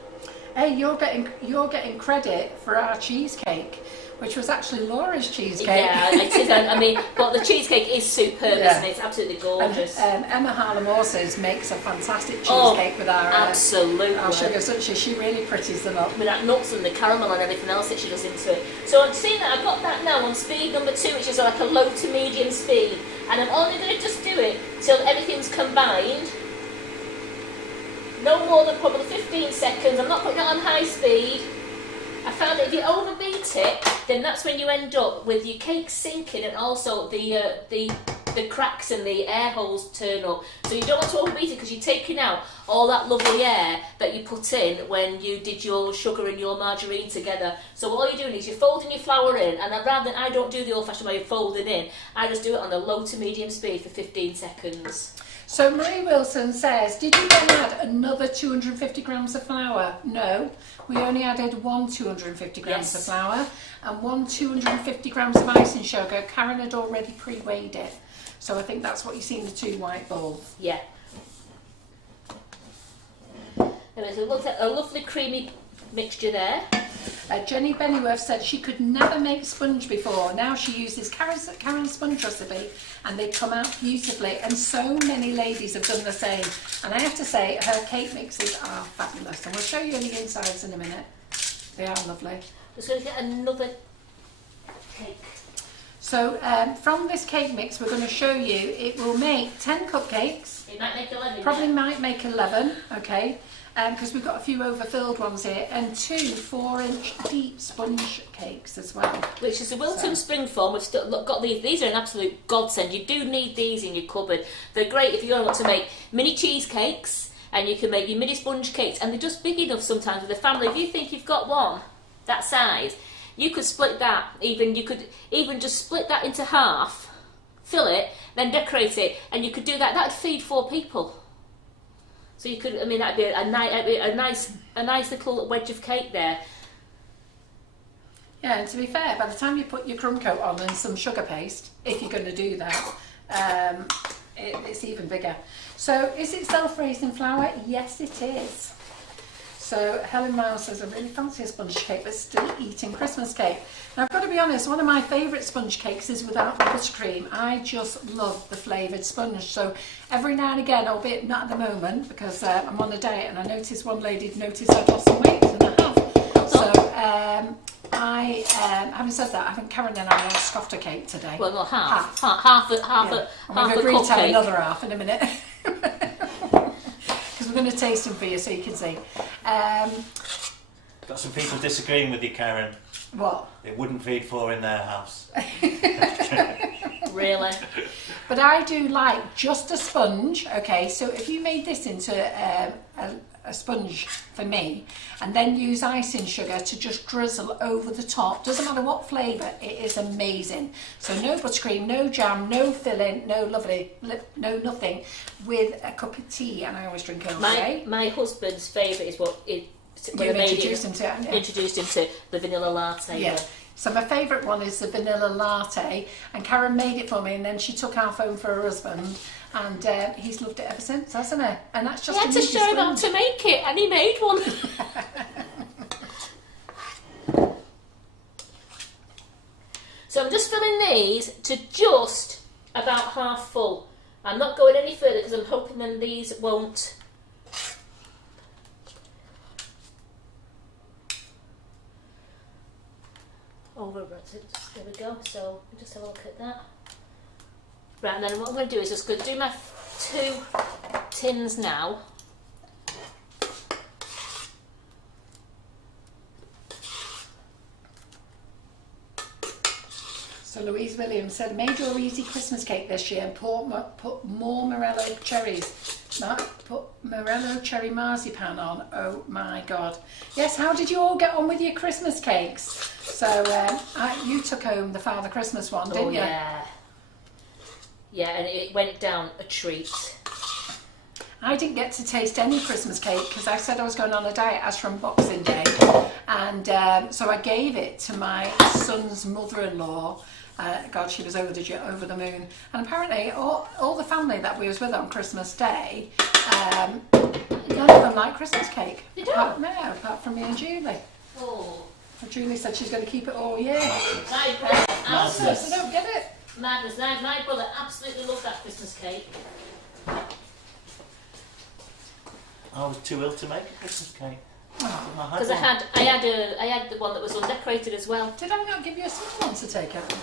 Hey, you're getting credit for our cheesecake, which was actually Laura's cheesecake. Yeah, it is. I mean, but the cheesecake is superb, isn't it? It's absolutely gorgeous. And Emma Harlem Horses makes a fantastic cheesecake with our sugar, doesn't she? She really pretties them up. With that nuts and the caramel and everything else that she does into it. So I'm seeing that I've got that now on speed number 2, which is like a low to medium speed. And I'm only going to just do it till everything's combined. No more than probably 15 seconds. I'm not putting it on high speed. I found that if you overbeat it, then that's when you end up with your cake sinking and also the cracks and the air holes turn up. So you don't want to overbeat it because you're taking out all that lovely air that you put in when you did your sugar and your margarine together. So all you're doing is you're folding your flour in, and rather than I don't do the old-fashioned way of folding in, I just do it on a low to medium speed for 15 seconds. So Marie Wilson says, did you then add another 250 grams of flour? No, we only added 1 250 grams of flour and 1 250 grams of icing sugar. Karen had already pre-weighed it. So I think that's what you see in the 2 white bowls. Yeah. Anyway, so it looks like a lovely creamy mixture there. Jenny Bennyworth said she could never make sponge before. Now she uses Karen's sponge recipe and they come out beautifully, and so many ladies have done the same. And I have to say, her cake mixes are fabulous, and we'll show you the insides in a minute. They are lovely. Just going to get another cake. So from this cake mix we're going to show you, it will make 10 cupcakes. It might make 11. Probably might make 11, okay. Because we've got a few overfilled ones here, and 2 4-inch deep sponge cakes as well. Which is the Wilton Spring Form. We've still got these. These are an absolute godsend. You do need these in your cupboard. They're great if you want to make mini cheesecakes, and you can make your mini sponge cakes, and they're just big enough sometimes with the family. If you think you've got one that size, you could split that. You could even just split that into half, fill it, then decorate it, and you could do that. That'd feed 4 people. So you could, I mean, that'd be a nice little wedge of cake there. Yeah, and to be fair, by the time you put your crumb coat on and some sugar paste, if you're going to do that, it's even bigger. So, is it self-raising flour? Yes, it is. So Helen Miles says, I really fancy a sponge cake, but still eating Christmas cake. Now I've got to be honest, one of my favourite sponge cakes is without the buttercream. I just love the flavoured sponge. So every now and again, albeit not at the moment, because I'm on a diet, and I noticed one lady noticed I'd lost some weight, and I have. So having said that, I think Karen and I want a scoffer cake today. Well, not half. Half. Half a We've agreed to have cupcake. another half in a minute. Because we're going to taste them for you so you can see. Got some people disagreeing with you, Karen. What? It wouldn't feed 4 in their house. Really? But I do like just a sponge, okay, so if you made this into a sponge for me and then use icing sugar to just drizzle over the top, doesn't matter what flavour, it is amazing. So no buttercream, no jam, no filling, no no nothing, with a cup of tea, and I always drink Earl Grey. My husband's favourite is what it introduced him to it, haven't you? Introduced him to the vanilla latte. Yeah. So my favourite one is the vanilla latte, and Karen made it for me, and then she took half home for her husband, and he's loved it ever since, hasn't he? And that's just I had to show him how to make it, and he made one. So I'm just filling these to just about half full. I'm not going any further because I'm hoping then these won't. There we go. So just have a look at that. Right, and then what I'm going to do is just going to do my 2 tins now. So Louise Williams said, made your easy Christmas cake this year and put more Morello cherries. Put Morello cherry marzipan on. Oh my God. Yes, how did you all get on with your Christmas cakes? So you took home the Father Christmas one, didn't you? Yeah. Yeah, and it went down a treat. I didn't get to taste any Christmas cake because I said I was going on a diet as from Boxing Day. And so I gave it to my son's mother-in-law. God, she was over the moon. And apparently all the family that we was with on Christmas Day, none of them like Christmas cake. They don't? No, apart from me and Julie. Oh. And Julie said she's going to keep it all year. My brother, So I don't get it. madness. My brother absolutely loved that Christmas cake. I was too ill to make a Christmas cake. Because I had the one that was undecorated as well. Did I not give you a small one to take home?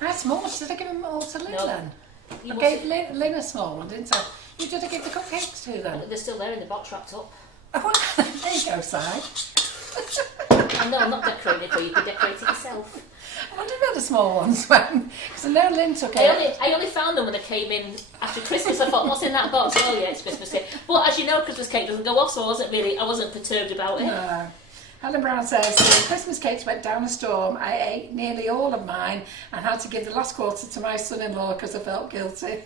I had small. Did I give them all to Lynn No. then? I gave Lynn a small one, didn't I? You did I give the cupcakes to then? They're still there in the box wrapped up. Oh, there you go, Si. And no, I'm not decorating it for you. You can decorate it yourself. I wonder where the small ones went. Because I know Lynn took it. I only found them when I came in after Christmas. I thought, what's in that box? Oh yeah, it's Christmas cake. But as you know, Christmas cake doesn't go off, so I wasn't perturbed about it. No. Helen Brown says, the Christmas cakes went down a storm. I ate nearly all of mine and had to give the last quarter to my son-in-law because I felt guilty.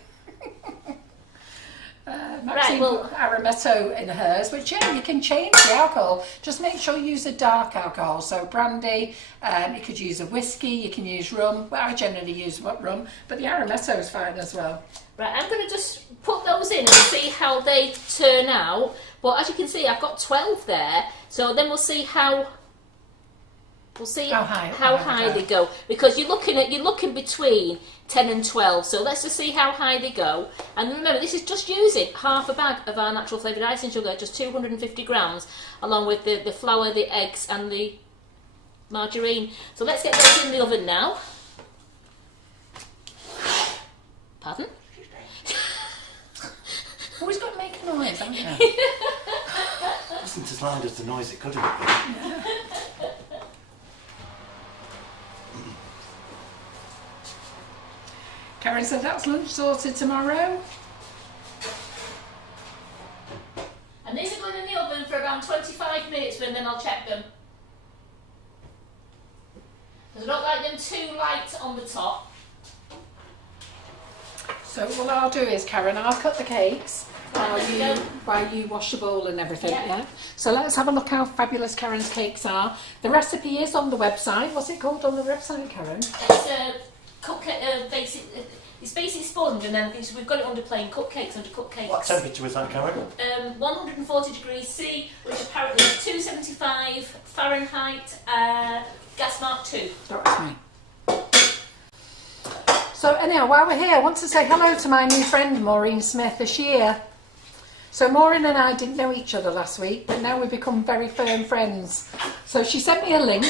Maxine put Arametto in hers, which yeah, you can change the alcohol. Just make sure you use a dark alcohol. So brandy, you could use a whiskey, you can use rum. Well, I generally use rum, but the Arametto is fine as well. Right, I'm going to just put those in and see how they turn out. But as you can see, I've got 12 there. So then we'll see how high they go, because you're looking between 10 and 12. So let's just see how high they go. And remember, this is just using half a bag of our natural flavoured icing sugar, just 250 grams, along with the flour, the eggs, and the margarine. So let's get those in the oven now. Pardon? Always got to make a noise, haven't you? It wasn't as loud as the noise it could have been. Yeah. Karen said that's lunch sorted tomorrow. And these are going in the oven for around 25 minutes, and then I'll check them. Because I don't like them too light on the top. So what I'll do is, Karen, I'll cut the cakes while you wash the bowl and everything. Yeah. So let's have a look how fabulous Karen's cakes are. The recipe is on the website. What's it called on the website, Karen? It's it's basic sponge, and then we've got it under plain cupcakes, under cupcakes. What temperature was that, Karen? 140 degrees C, which apparently is 275 Fahrenheit, gas mark 2. That was me. So anyhow, while we're here, I want to say hello to my new friend Maureen Smith this year. So Maureen and I didn't know each other last week, but now we've become very firm friends. So she sent me a link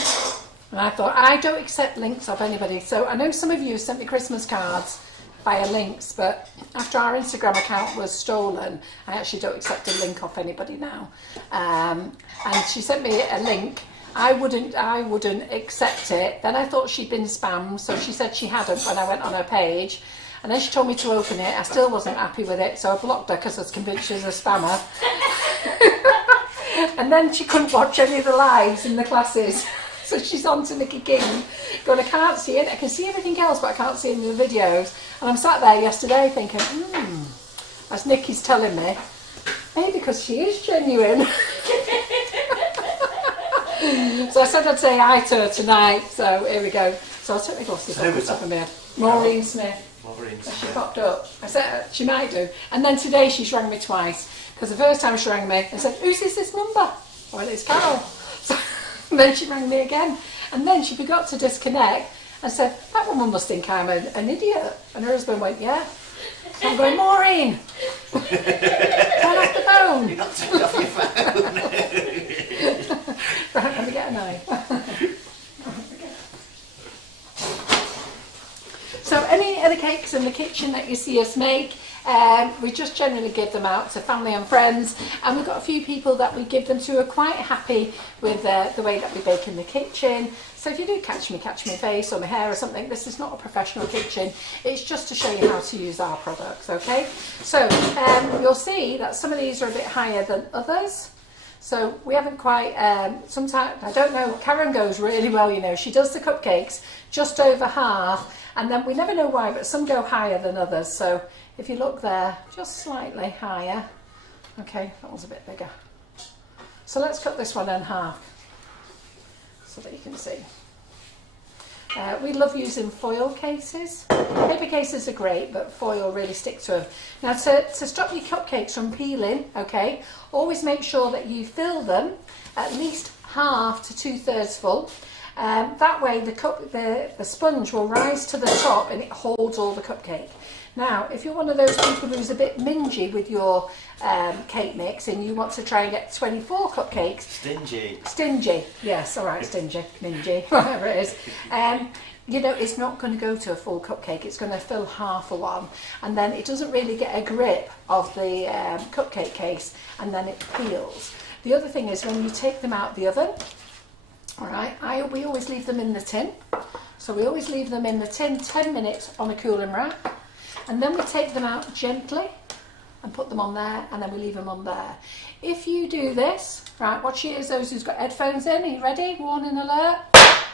And I thought, I don't accept links off anybody. So I know some of you sent me Christmas cards via links, but after our Instagram account was stolen, I actually don't accept a link off anybody now. And she sent me a link. I wouldn't accept it. Then I thought she'd been spammed, so she said she hadn't when I went on her page. And then she told me to open it. I still wasn't happy with it, so I blocked her because I was convinced she was a spammer. And then she couldn't watch any of the lives in the classes. So she's on to Nikki King, going, I can't see it. I can see everything else, but I can't see any of the videos. And I'm sat there yesterday thinking, as Nikki's telling me, maybe because she is genuine. So I said I'd say hi to her tonight. So here we go. So I'll take my glasses off the top of my head. Maureen Smith. She popped up. I said she might do. And then today she's rang me twice. Because the first time she rang me, I said, who's this number? Well, it's Carol. So and then she rang me again. And then she forgot to disconnect and said, that woman must think I'm an idiot. And her husband went, yeah. So I'm going, Maureen, turn off the phone. You're not turning off your phone. Right, let me get a knife. So any of the cakes in the kitchen that you see us make, we just generally give them out to family and friends, and we've got a few people that we give them to who are quite happy with the way that we bake in the kitchen. So if you do catch me face or my hair or something, this is not a professional kitchen, it's just to show you how to use our products, okay? So you'll see that some of these are a bit higher than others. So we haven't quite, sometimes, I don't know, Karen goes really well, you know, she does the cupcakes just over half, and then we never know why, but some go higher than others. So if you look there, just slightly higher. Okay, that one's a bit bigger. So let's cut this one in half so that you can see. We love using foil cases. Paper cases are great, but foil really sticks to them. Now to stop your cupcakes from peeling, okay, always make sure that you fill them at least half to 2/3 full. That way the sponge will rise to the top and it holds all the cupcake. Now, if you're one of those people who's a bit mingy with your cake mix and you want to try and get 24 cupcakes... Stingy, yes, all right, stingy, mingy, whatever it is. You know, it's not going to go to a full cupcake, it's going to fill half of one, and then it doesn't really get a grip of the cupcake case, and then it peels. The other thing is when you take them out the oven, all right, we always leave them in the tin. So we always leave them in the tin 10 minutes on a cooling rack. And then we take them out gently and put them on there, and then we leave them on there. If you do this, right, watch ears, those who's got headphones in, are you ready? Warning alert.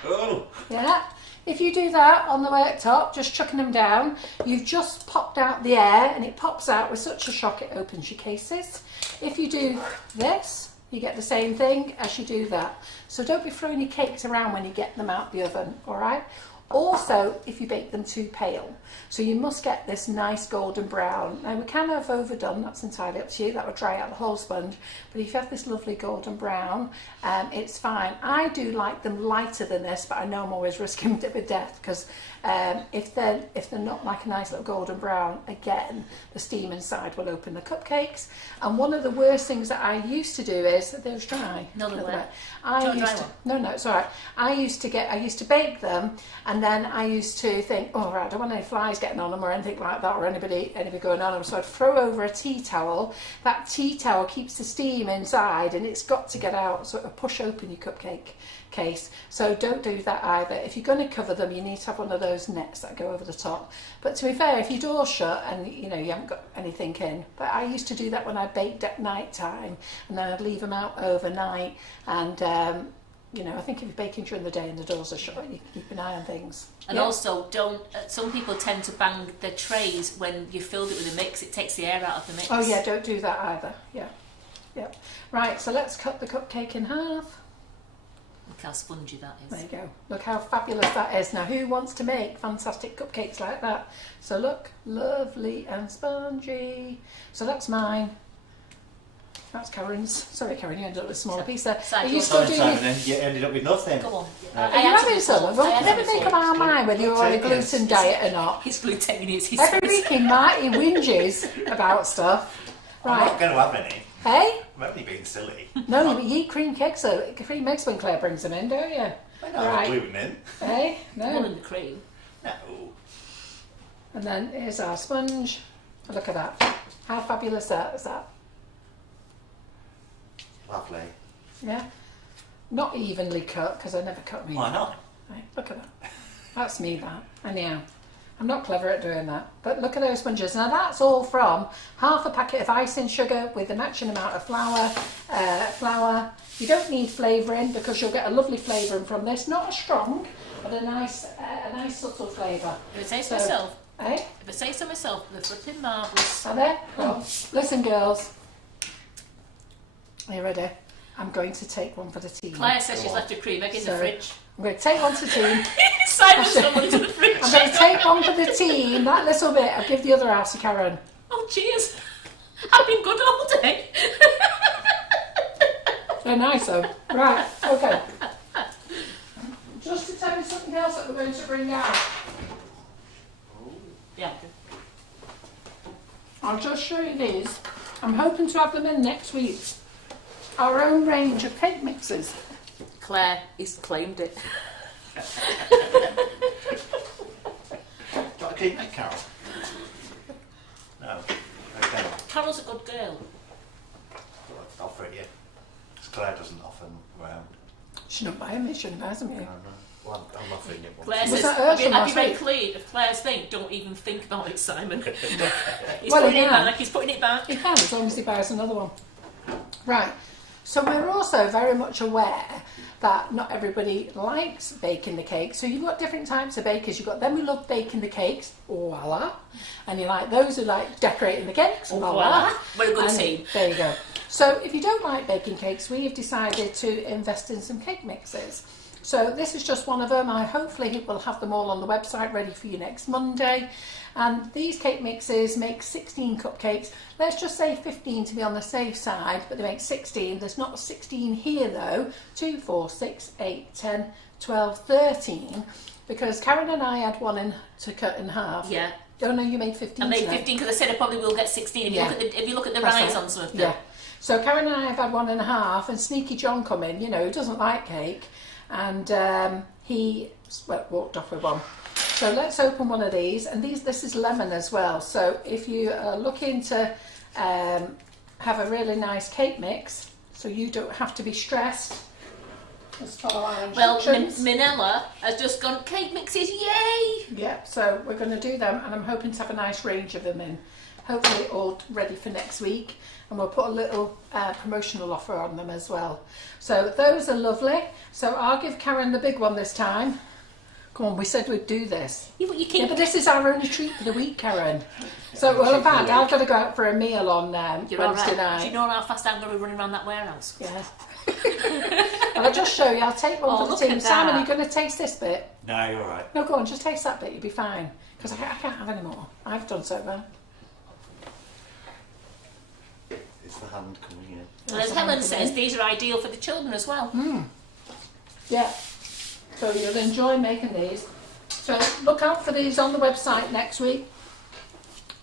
Oh. Yeah. If you do that on the worktop, just chucking them down, you've just popped out the air, and it pops out with such a shock it opens your cases. If you do this, you get the same thing as you do that. So don't be throwing your cakes around when you get them out the oven, all right? Also, if you bake them too pale. So you must get this nice golden brown. Now we can have overdone, that's entirely up to you, that would dry out the whole sponge. But if you have this lovely golden brown, it's fine. I do like them lighter than this, but I know I'm always risking a bit of death because if they're not like a nice little golden brown, again, the steam inside will open the cupcakes. And one of the worst things that I used to do is, they're dry. No, they're wet. No, it's all right. I used to bake them, and then I used to think, oh, right, I don't want any flies getting on them or anything like that, or anybody going on them. So I'd throw over a tea towel. That tea towel keeps the steam inside, and it's got to get out, so it'll push open your cupcake case. So don't do that either. If you're going to cover them, you need to have one of those nets that go over the top. But to be fair, if your door's shut and you know you haven't got anything in, but I used to do that when I baked at night time, and then I'd leave them out overnight. And you know, I think if you're baking during the day and the doors are shut, you can keep an eye on things. And also, don't. Some people tend to bang their trays when you filled it with a mix. It takes the air out of the mix. Oh yeah, don't do that either. Yeah. Right, so let's cut the cupcake in half. Look how spongy that is. There you go. Look how fabulous that is. Now, who wants to make fantastic cupcakes like that? So look, lovely and spongy. So that's mine. That's Karen's. Sorry, Karen, you ended up with a smaller piece there. Are you still doing it? You ended up with nothing. Go on. Are you having some? Well, never make up our mind whether you're on a gluten diet or not. He's glutinous. Every week Marty whinges about stuff. I'm not going to have any. Hey? I'm only being silly. No, but you eat cream cakes, so cream eggs when Claire brings them in, don't you? I don't have gluten in. Eh? No. One in the cream. No. And then here's our sponge. Look at that. How fabulous is that? Lovely. Yeah. Not evenly cut, because I never cut them. Why not? Right, look at that. That's me, that. Anyhow, I'm not clever at doing that. But look at those sponges. Now that's all from half a packet of icing sugar with the matching amount of flour. You don't need flavouring because you'll get a lovely flavouring from this. Not as strong, but a nice subtle flavour. If I say so myself. Eh? If I say so myself, they're flipping marvellous. Are they? Well, listen, girls. Are you ready? I'm going to take one for the team. Claire says she's left her cream egg in the fridge. I'm going to take one to the team. Simon's gone into the fridge. I'm going to take one for the team. That little bit, I'll give the other half to Karen. Oh, cheers. I've been good all day. They're nice though. Right, okay. Just to tell you something else that we're going to bring out. Yeah. I'll just show you these. I'm hoping to have them in next week. Our own range of cake mixes. Claire, he's claimed it. Got a cream egg, Carol? No. Okay. Carol's a good girl. I'll offer it you. Because Claire doesn't offer them around. She don't buy them, she shouldn't buy them, you. Well, I'm offering you one. Claire Was says, that I've Ursula been last very week? clear. If Claire's thing, don't even think about it, Simon. He's Well, putting it yeah. back. He's putting it back. He can, as long as he buys another one. Right, so we're also very much aware that not everybody likes baking the cake. So you've got different types of bakers. You've got them who love baking the cakes, voila. And you like those who like decorating the cakes, voila. We're a good And team. there you go. So if you don't like baking cakes, we've decided to invest in some cake mixes. So this is just one of them. I hopefully will have them all on the website ready for you next Monday. And these cake mixes make 16 cupcakes. Let's just say 15 to be on the safe side, but they make 16. There's not 16 here though. 2, 4, 6, 8, 10, 12, 13. Because Karen and I had one in to cut in half. Yeah. Oh no, you made 15 I made today. 15 because I said I probably will get 16 if you look at the That's rise it. on some of them. Yeah. So Karen and I have had 1.5, and Sneaky John come in, you know, who doesn't like cake, and he walked off with one. So let's open one of these, and this is lemon as well. So if you are looking to have a really nice cake mix, so you don't have to be stressed, let's follow our Well, instructions. Manila has just gone cake mixes, yay! Yeah, so we're going to do them, and I'm hoping to have a nice range of them in. Hopefully all ready for next week, and we'll put a little promotional offer on them as well. So those are lovely. So I'll give Karen the big one this time. Come on, we said we'd do this. Yeah, but you can. Yeah, but this is our only treat for the week, Karen. So, well, in fact, I've got to go out for a meal on You're Wednesday all right. night. Do you know how fast I'm going to be running around that warehouse? Yeah. Well, I'll just show you. I'll take one for the look team. at Simon, that. are you going to taste this bit? No, you're all right. No, go on, just taste that bit. You'll be fine. Because I can't have any more. I've done so well. It's the hand coming in. And as Helen says, these are ideal for the children as well. Yeah. So you'll enjoy making these. So look out for these on the website next week.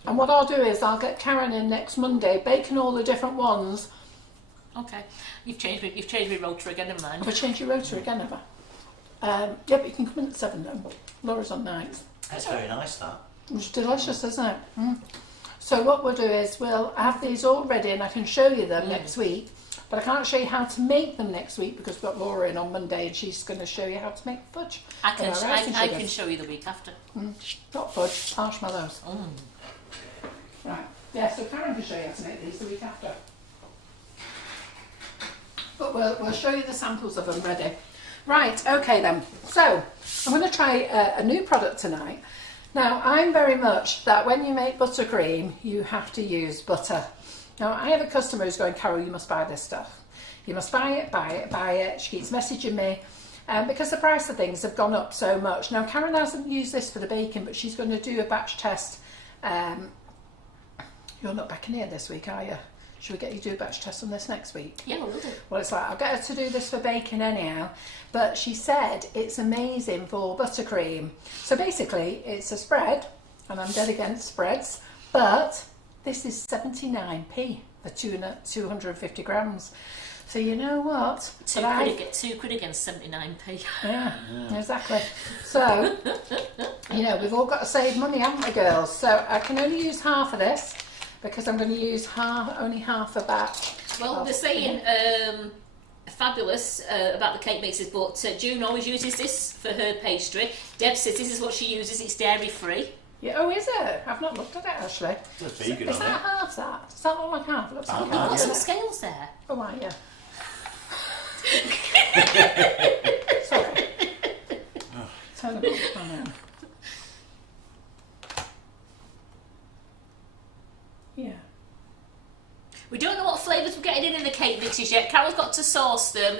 And what I'll do is I'll get Karen in next Monday, baking all the different ones. Okay. You've changed me rotor again, never mind. Have I changed your rota again, have I? Yeah, but you can come in at 7 then. Laura's on nights. That's very nice, that. It's delicious, isn't it? So what we'll do is we'll have these all ready, and I can show you them next week. But I can't show you how to make them next week because we've got Laura in on Monday, and she's going to show you how to make fudge. I can Sugars. show you the week after. Not fudge, marshmallows. Right. Yeah, so Karen can show you how to make these the week after. But we'll show you the samples of them ready. Right, okay then. So I'm going to try a new product tonight. Now, I'm very much that when you make buttercream, you have to use butter. Now, I have a customer who's going, Carol, you must buy this stuff. You must buy it, buy it, buy it. She keeps messaging me because the price of things have gone up so much. Now, Karen hasn't used this for the baking, but she's going to do a batch test. You're not back in here this week, are you? Should we get you to do a batch test on this next week? Yeah, we'll do. Well, it's like, I'll get her to do this for baking anyhow, but she said it's amazing for buttercream. So basically, it's a spread, and I'm dead against spreads, but this is 79p. for 250 grams. So you know what? £2 against 79p. Yeah, exactly. So, you know, we've all got to save money, haven't we, girls? So I can only use half of this because I'm going to use only half a batch. Well, they're saying fabulous about the cake mixes, but June always uses this for her pastry. Deb says this is what she uses, it's dairy free. Yeah, oh, is it? I've not looked at it actually. It's vegan, Is that half that? Does that look like half? It looks like You've got some scales there. Oh, right, yeah. Sorry. Turn the box on. Yeah. We don't know what flavours we're getting in the cake mixes yet. Carol's got to source them.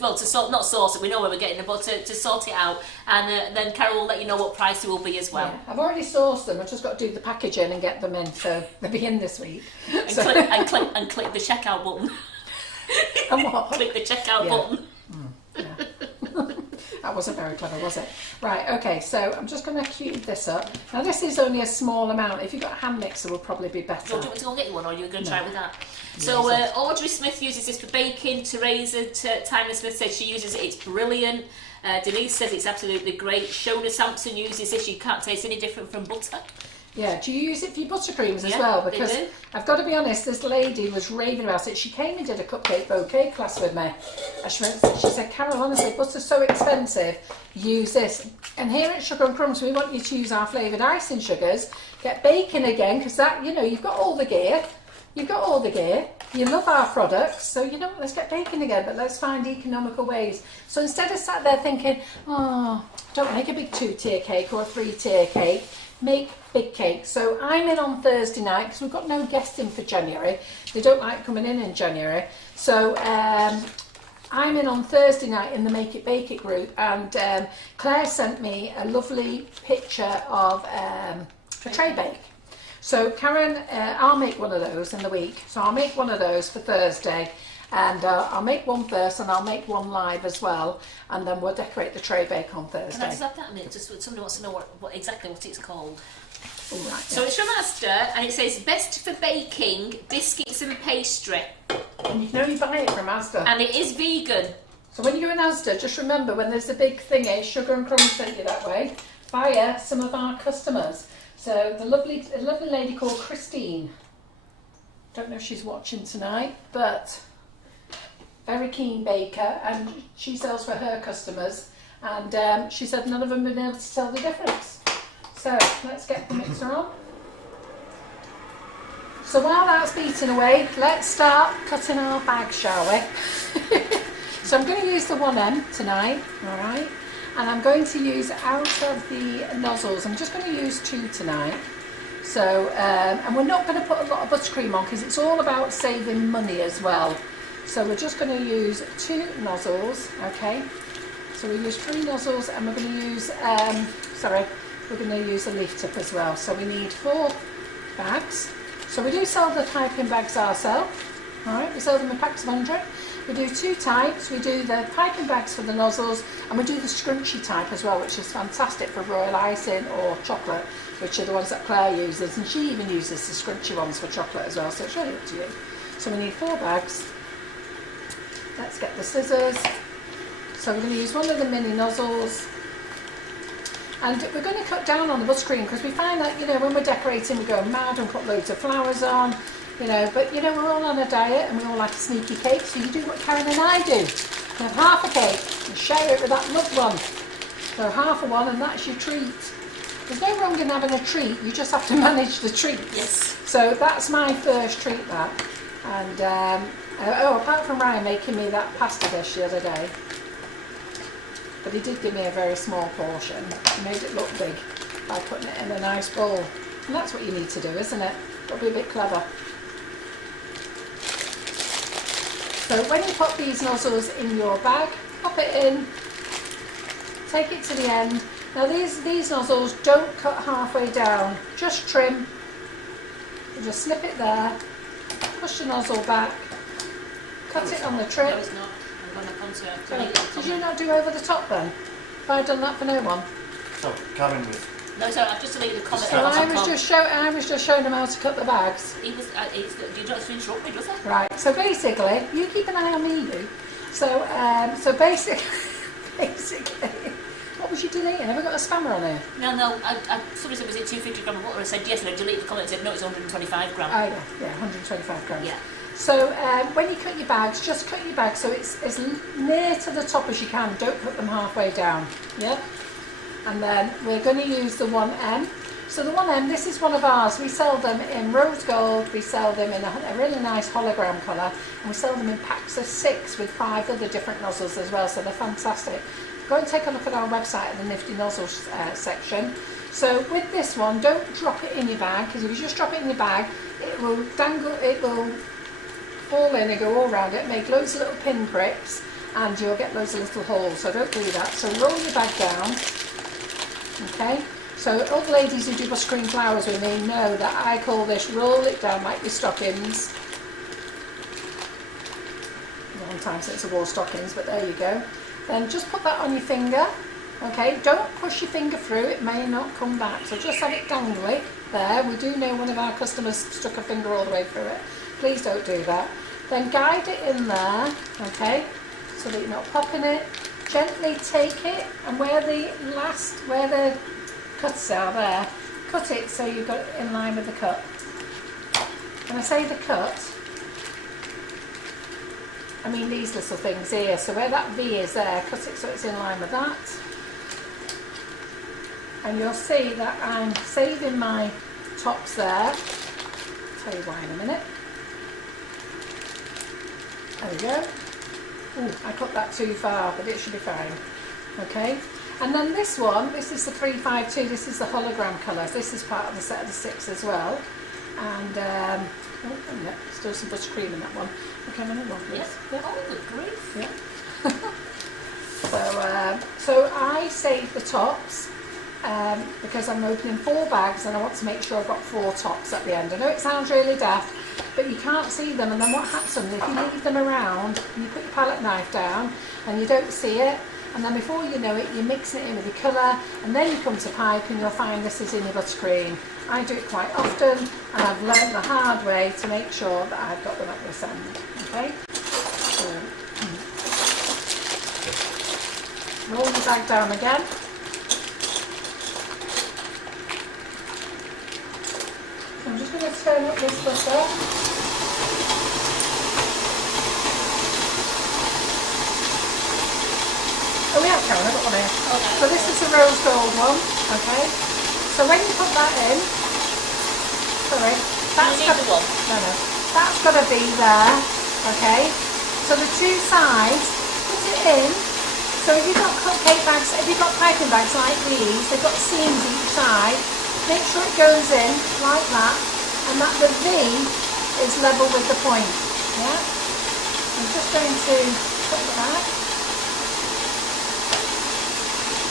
Not source it, we know where we're getting them, but to sort it out. And then Carol will let you know what price they will be as well. Yeah. I've already sourced them. I've just got to do the packaging and get them in, so they'll be in this week. And, click the checkout button. And what? Click the checkout button. Yeah. That wasn't very clever, was it? Right, okay, so I'm just going to cube this up. Now this is only a small amount. If you've got a hand mixer, will probably be better. Do you want me to go and get you one, or are you going to try it with that? So Audrey Smith uses this for baking. Teresa Tyler Smith says she uses it, it's brilliant. Denise says it's absolutely great. Shona Sampson uses this, you can't taste any different from butter. Yeah, do you use it for your buttercreams as well? Because I've got to be honest, this lady was raving about it. She came and did a cupcake bouquet class with me. She said, Carol, honestly, butter's so expensive, use this. And here at Sugar and Crumbs, we want you to use our flavoured icing sugars. Get baking again, because that, you know, you've got all the gear. You've got all the gear. You love our products, so you know what, let's get baking again, but let's find economical ways. So instead of sat there thinking, oh, don't make a big 2-tier cake or a 3-tier cake, make big cakes. So I'm in on Thursday night because we've got no guests in for January. They don't like coming in January. So I'm in on Thursday night in the Make It Bake It group, and Claire sent me a lovely picture of a tray bake. So Karen, I'll make one of those in the week. So I'll make one of those for Thursday, and I'll make one first and I'll make one live as well, and then we'll decorate the tray bake on Thursday. Can I just have that a minute? Just somebody wants to know exactly what it's called. All right, So it's from Asda, and it says best for baking, biscuits and pastry. And you can only buy it from Asda. And it is vegan. So when you're in Asda, just remember when there's a big thingy, Sugar and Crumbs sent you that way, via some of our customers. So the lovely lady called Christine, don't know if she's watching tonight, but very keen baker, and she sells for her customers, and she said none of them have been able to tell the difference. So let's get the mixer on. So while that's beating away, let's start cutting our bag, shall we? So I'm going to use the 1M tonight, all right? And I'm going to use out of the nozzles, I'm just going to use 2 tonight. So, and we're not going to put a lot of buttercream on because it's all about saving money as well. So we're just going to use 2 nozzles, okay? So we use 3 nozzles, and we're going to use, we're going to use a leaf tip as well. So we need 4 bags. So we do sell the piping bags ourselves, all right? We sell them in packs of 100. We do 2 types. We do the piping bags for the nozzles, and we do the scrunchy type as well, which is fantastic for royal icing or chocolate, which are the ones that Claire uses, and she even uses the scrunchy ones for chocolate as well, so it's really up to you. So we need 4 bags. Let's get the scissors. So we're going to use one of the mini nozzles, and we're going to cut down on the buttercream because we find that, you know, when we're decorating we go mad and put loads of flowers on. You know, but you know, we're all on a diet and we all like a sneaky cake, so you do what Karen and I do. You have half a cake and share it with that loved one. So half of one, and that's your treat. There's no wrong in having a treat, you just have to manage the treats. Yes. So that's my first treat, that. And apart from Ryan making me that pasta dish the other day, but he did give me a very small portion. He made it look big by putting it in a nice bowl. And that's what you need to do, isn't it? Got to be a bit clever. So when you pop these nozzles in your bag, pop it in, take it to the end. Now these nozzles don't cut halfway down, just trim. You just slip it there, push the nozzle back, cut it on the trim. No, it's not. I'm going to Did you not do over the top then? Have I done that for no one? So Karen was No, sorry, I've just deleted the comment. So I was just showing him how to cut the bags. He was. You don't have to interrupt me, does it? Right. So basically, you keep an eye on me, you. So basically, what was you deleting? Have I got a spammer on here? No. Somebody said, was it 250 gram of butter? I said yes, and I deleted the comment and said no, it's 125 gram. Oh yeah, 125 grams. Yeah. So when you cut your bags, just cut your bags so it's as near to the top as you can. Don't cut them halfway down. Yeah. And then we're going to use the 1M. So the 1M, this is one of ours. We sell them in rose gold, we sell them in a really nice hologram colour, and we sell them in packs of 6 with 5 other different nozzles as well, so they're fantastic. Go and take a look at our website at the Nifty Nozzles section. So with this one, don't drop it in your bag, because if you just drop it in your bag, it will dangle, it will fall in and go all around it, make loads of little pin pricks, and you'll get loads of little holes, so don't do that. So roll your bag down, okay? So all the ladies who do buttercream flowers with me know that I call this roll it down like your stockings. A long time since I wore stockings, but there you go. Then just put that on your finger, okay? Don't push your finger through, it may not come back. So just have it dangly there. We do know one of our customers stuck a finger all the way through it. Please don't do that. Then guide it in there, okay? So that you're not popping it. Gently take it, and where the cuts are there, cut it so you've got it in line with the cut. When I say the cut, I mean these little things here. So where that V is there, cut it so it's in line with that. And you'll see that I'm saving my tops there. I'll tell you why in a minute. There we go. Ooh, I cut that too far, but it should be fine. Okay. And then this one, this is the 352, this is the hologram colours. This is part of the set of the 6 as well. And, oh, yeah, still some buttercream in that one. Okay, another one, please. Yeah. Oh, good grief. Yeah. So I save the tops because I'm opening 4 bags and I want to make sure I've got 4 tops at the end. I know it sounds really daft, but you can't see them, and then what happens if you leave them around and you put your palette knife down and you don't see it, and then before you know it, you're mixing it in with your colour, and then you come to pipe and you'll find this is in your buttercream. I do it quite often, and I've learned the hard way to make sure that I've got them at this end. Okay? So, roll the bag down again. So I'm just going to turn up this butter. Oh, we have Karen, I've got one here. Okay. So this is the rose gold one, okay? So when you put that in, sorry, that's got, that's got to be there, okay? So the 2 sides, put it in. So if you've got cupcake bags, if you've got piping bags like these, they've got seams each side, make sure it goes in like that, and that the V is level with the point, yeah? I'm just going to put it back.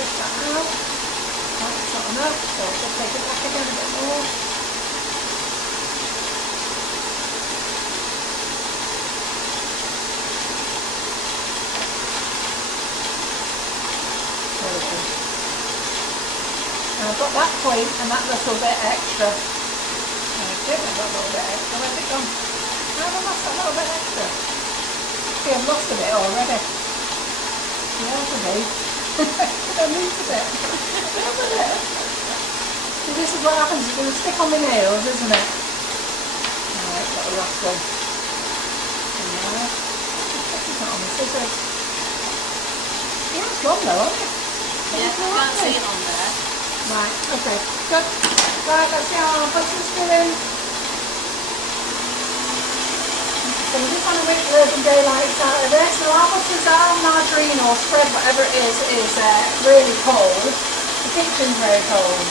That out. That's not enough, so I'll just take it back again a bit more. There we go. And I've got that point and that little bit extra. I think I've got a little bit extra. Where's it gone? How have I lost that little bit extra? See, I've lost a bit already. Yeah, for me. I moved a bit. So this is what happens, it's going to stick on my nails, isn't it? Alright, got the last one. There. It's not on the scissors. Yeah, it's gone though, hasn't it? Yeah, I can't see it on there. Right, okay, good. Right, let's see how our butter's doing. So we just want to make the urban daylights out of this. So our butters, our margarine or spread, whatever it is really cold. The kitchen's very cold.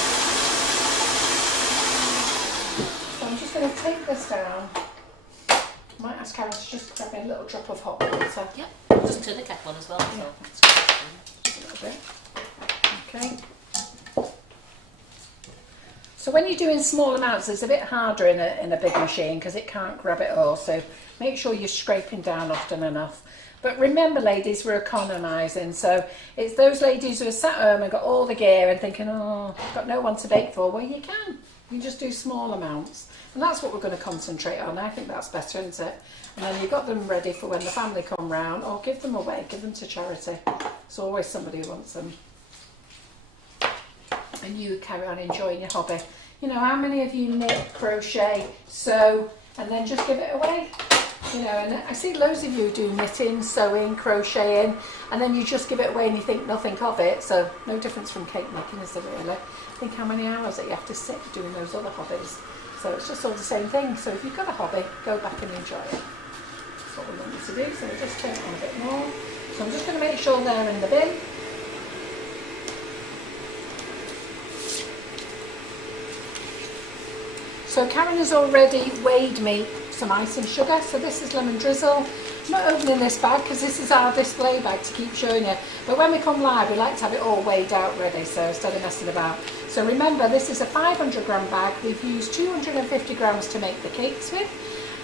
So I'm just going to take this down. I might ask Karen to just grab me a little drop of hot water. Yep, just turn the kettle on as well. Yeah. So. Just a little bit. Okay. So when you're doing small amounts, it's a bit harder in a big machine because it can't grab it all. So make sure you're scraping down often enough. But remember, ladies, we're economising, so it's those ladies who are sat home and got all the gear and thinking, oh, I've got no one to bake for. Well, you can. You just do small amounts. And that's what we're going to concentrate on. I think that's better, isn't it? And then you've got them ready for when the family come round, or give them away, give them to charity. There's always somebody who wants them. And you carry on enjoying your hobby. You know, how many of you knit, crochet, sew, and then just give it away? You know, and I see loads of you do knitting, sewing, crocheting, and then you just give it away and you think nothing of it. So no difference from cake making, is there really? Think how many hours that you have to sit doing those other hobbies. So it's just all the same thing. So if you've got a hobby, go back and enjoy it. That's what we want you to do. So we'll just turn it on a bit more. So I'm just going to make sure they're in the bin. So Karen has already weighed me some icing sugar. So this is lemon drizzle. I'm not opening this bag because this is our display bag to keep showing you. But when we come live, we like to have it all weighed out ready, so instead of messing about. So remember, this is a 500 gram bag. We've used 250 grams to make the cakes with,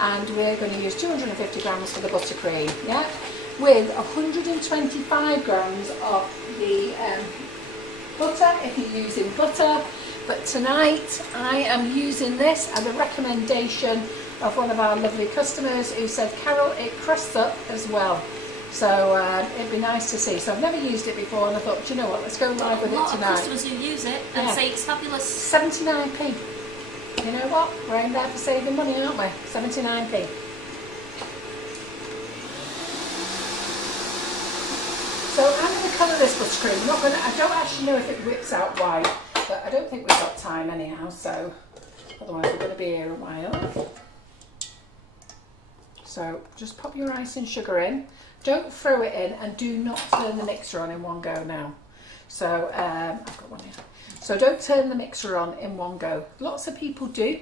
and we're going to use 250 grams for the buttercream, yeah? With 125 grams of the butter, if you're using butter. But tonight I am using this at the recommendation of one of our lovely customers who said, Carol, it crusts up as well. So it'd be nice to see. So I've never used it before and I thought, do you know what, let's go live with it tonight. A lot of customers who use it and say it's fabulous. 79p. You know what, we're in there for saving money, aren't we? 79p. So I'm going to colour this buttercream. I don't actually know if it whips out white, but I don't think we've got time anyhow, so otherwise we're going to be here a while. So just pop your icing sugar in. Don't throw it in and do not turn the mixer on in one go now. So I've got one here. So don't turn the mixer on in one go. Lots of people do.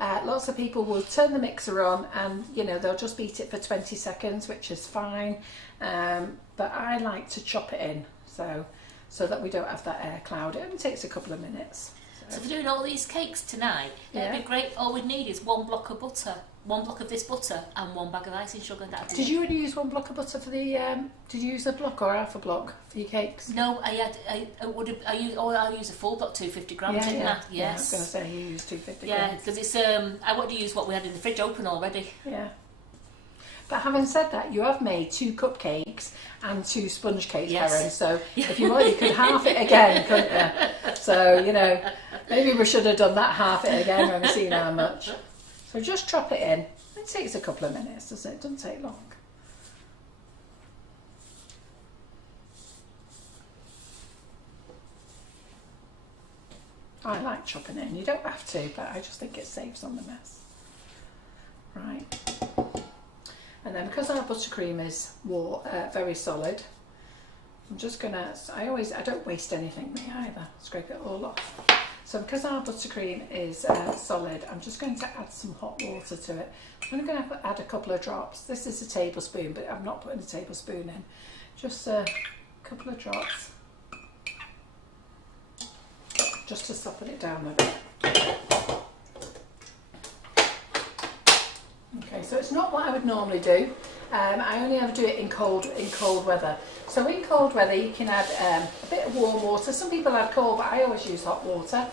Lots of people will turn the mixer on and, you know, they'll just beat it for 20 seconds, which is fine. But I like to chop it in so that we don't have that air cloud. It only takes a couple of minutes. So for doing all these cakes tonight, it'd be great. All we'd need is one block of butter, one block of this butter, and one bag of icing sugar. Did you only use one block of butter for the? Did you use a block or half a block for your cakes? No, I used a full block, 250 grams, didn't I? Yes. Yeah, I was going to say you used 250 grams. Yeah, because it's I want to use what we had in the fridge open already. Yeah. But having said that, you have made 2 cupcakes and 2 sponge cakes, Karen. So if you want, you could half it again, couldn't you? So, you know, maybe we should have done that, half it again when we've seen how much. So just chop it in. It takes a couple of minutes, doesn't it? It doesn't take long. I like chopping it in. You don't have to, but I just think it saves on the mess. Right. And then because our buttercream is very solid, I'm just gonna, I don't waste anything me either, scrape it all off. So because our buttercream is solid, I'm just going to add some hot water to it. I'm going to add a couple of drops. This is a tablespoon, but I'm not putting a tablespoon in. Just a couple of drops, just to soften it down a bit. Okay, so it's not what I would normally do. I only ever do it in cold weather. So in cold weather you can add a bit of warm water. Some people add cold, but I always use hot water.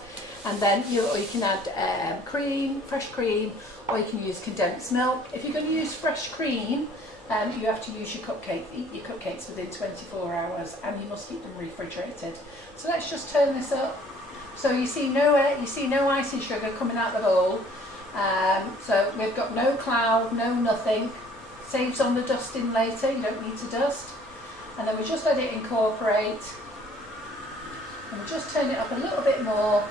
And then you can add cream, fresh cream, or you can use condensed milk. If you're going to use fresh cream, you have to use your eat your cupcakes within 24 hours, and you must keep them refrigerated. So let's just turn this up. So you see no icing sugar coming out the bowl. So we've got no cloud, no nothing. Saves on the dusting later, you don't need to dust. And then we just let it incorporate. And we just turn it up a little bit more.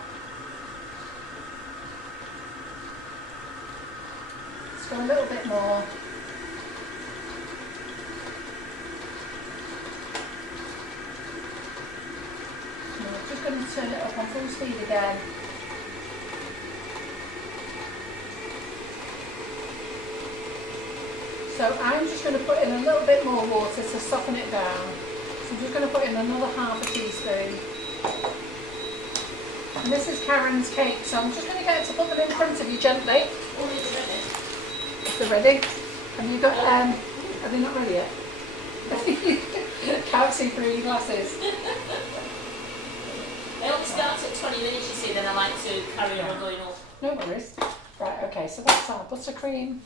Let's go a little bit more. And we're just going to turn it up on full speed again. So I'm just going to put in a little bit more water to soften it down. So I'm just going to put in another half a teaspoon. And this is Karen's cake, so I'm just going to get her to put them in front of you gently. Oh, they're ready. If they're ready. Have you got, are they not ready yet? Can't see through your glasses. I only start at 20 minutes, you see, then I like to carry on going up. No worries. Right, okay, so that's our buttercream.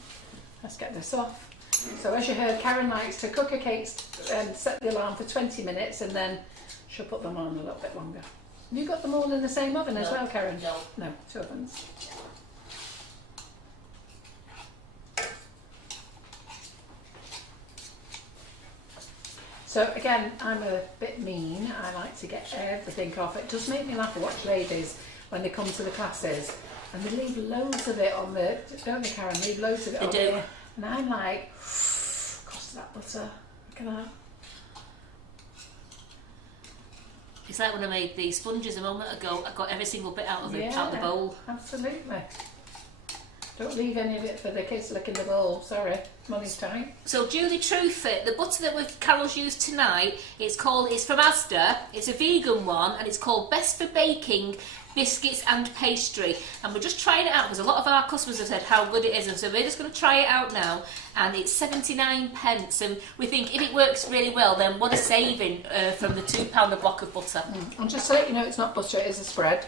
Let's get this off. So as you heard, Karen likes to cook her cakes and set the alarm for 20 minutes and then she'll put them on a little bit longer. Have you got them all in the same oven as well, Karen? No. No, 2 ovens. So again, I'm a bit mean. I like to get everything off. It does make me laugh to watch ladies when they come to the classes and they leave loads of it on the, don't they, Karen? Leave loads of it on there. And I'm like, cost that butter. Look at that. It's like when I made the sponges a moment ago, I got every single bit out of the bowl. Absolutely. Don't leave any of it for the kids licking the bowl. Sorry, money's tight. So Julie Truthit, the butter that Carol's used tonight, it's from Asda. It's a vegan one and it's called Best for Baking, Biscuits and Pastry. And we're just trying it out because a lot of our customers have said how good it is, and so we're just going to try it out now. And it's 79 pence, and we think if it works really well, then what a saving from the £2 a block of butter. And just to let you know, it's not butter, it is a spread.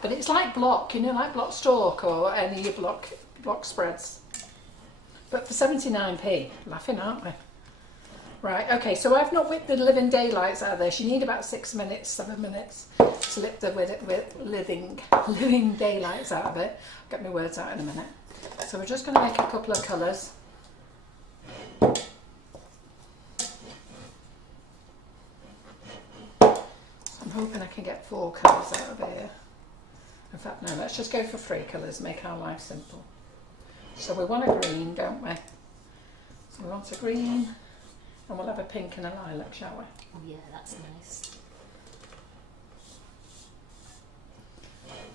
But it's like block, you know, like block stalk or any of your block spreads. But for 79p, laughing, aren't we? Right, okay, so I've not whipped the living daylights out of this. You need about 6 minutes, 7 minutes to whip the living daylights out of it. I'll get my words out in a minute. So we're just going to make a couple of colours. I'm hoping I can get 4 colours out of here. In fact, no, let's just go for 3 colours, make our life simple. So we want a green, don't we? So we want a green, and we'll have a pink and a lilac, shall we? Oh yeah, that's nice.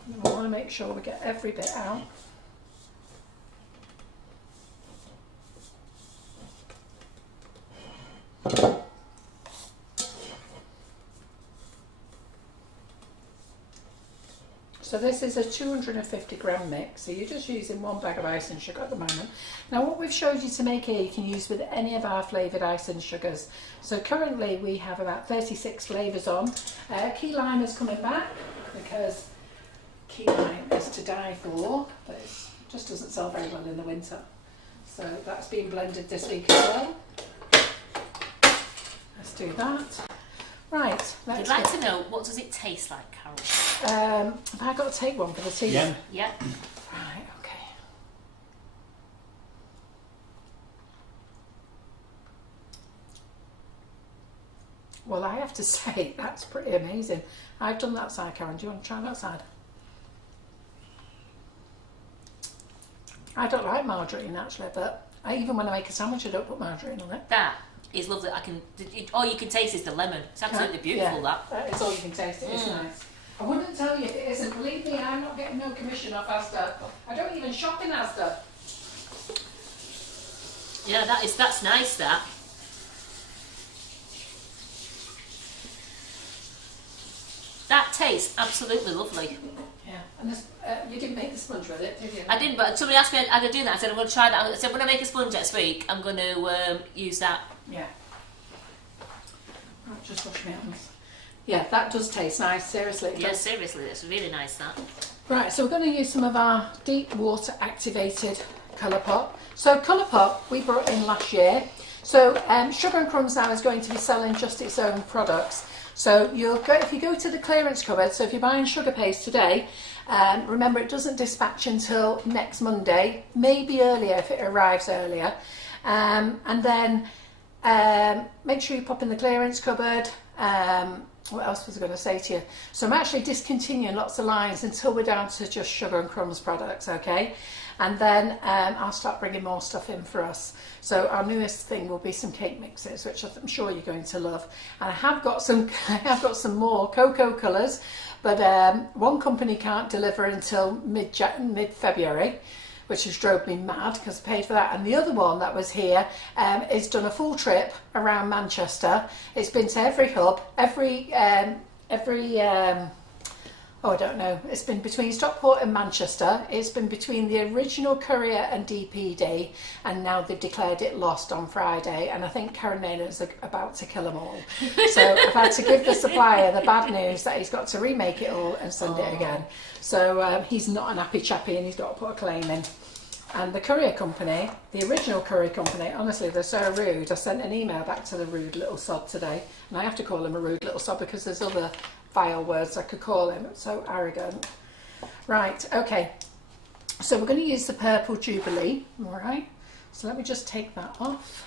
And we want to make sure we get every bit out. So this is a 250 gram mix, so you're just using 1 bag of icing sugar at the moment. Now what we've showed you to make here, you can use with any of our flavoured icing sugars. So currently we have about 36 flavours on. Key lime is coming back because key lime is to die for, but it just doesn't sell very well in the winter. So that's being blended this week as well. Let's do that. Right. I'd like to know, what does it taste like, Carol? Have I got to take one for the tea? Yeah. Yeah. Right, okay. Well, I have to say, that's pretty amazing. I've done that side, Karen. Do you want to try that side? I don't like margarine, actually, but even when I make a sandwich, I don't put margarine on it. That is lovely. All you can taste is the lemon. It's absolutely beautiful, yeah, that. It's all you can taste. It is nice. I wouldn't tell you if it isn't. Believe me, I'm not getting no commission off Asda. I don't even shop in Asda. Yeah, that's nice, that. That tastes absolutely lovely. Yeah, and this, you didn't make the sponge with it, did you? I didn't, but somebody asked me how to do that. I said, I'm going to try that. I said, when I make a sponge next week, I'm going to use that. Yeah. Right, just wash my hands. Yeah, that does taste nice, seriously. Yeah, seriously, that's really nice, that. Right, so we're going to use some of our deep water activated colour pop. So colour pop we brought in last year. So Sugar and Crumbs now is going to be selling just its own products. So you'll go, if you go to the clearance cupboard, so if you're buying sugar paste today, remember it doesn't dispatch until next Monday, maybe earlier if it arrives earlier. And then make sure you pop in the clearance cupboard. What else was I going to say to you? So I'm actually discontinuing lots of lines until we're down to just Sugar and Crumbs products, okay? And then I'll start bringing more stuff in for us. So our newest thing will be some cake mixes, which I'm sure you're going to love. And I have got some more cocoa colours, but one company can't deliver until mid-February, which has drove me mad because I paid for that. And the other one that was here is done a full trip around Manchester. It's been to every hub, every Oh, I don't know. It's been between Stockport and Manchester. It's been between the original courier and DPD, and now they've declared it lost on Friday. And I think Karen Naylor's about to kill them all. So I've had to give the supplier the bad news that he's got to remake it all and send it again. So he's not an happy chappy, and he's got to put a claim in. And the courier company, the original courier company, honestly, they're so rude. I sent an email back to the rude little sod today, and I have to call him a rude little sod because there's other vile words I could call him. So arrogant. Right, okay. So we're going to use the purple Jubilee, all right? So let me just take that off.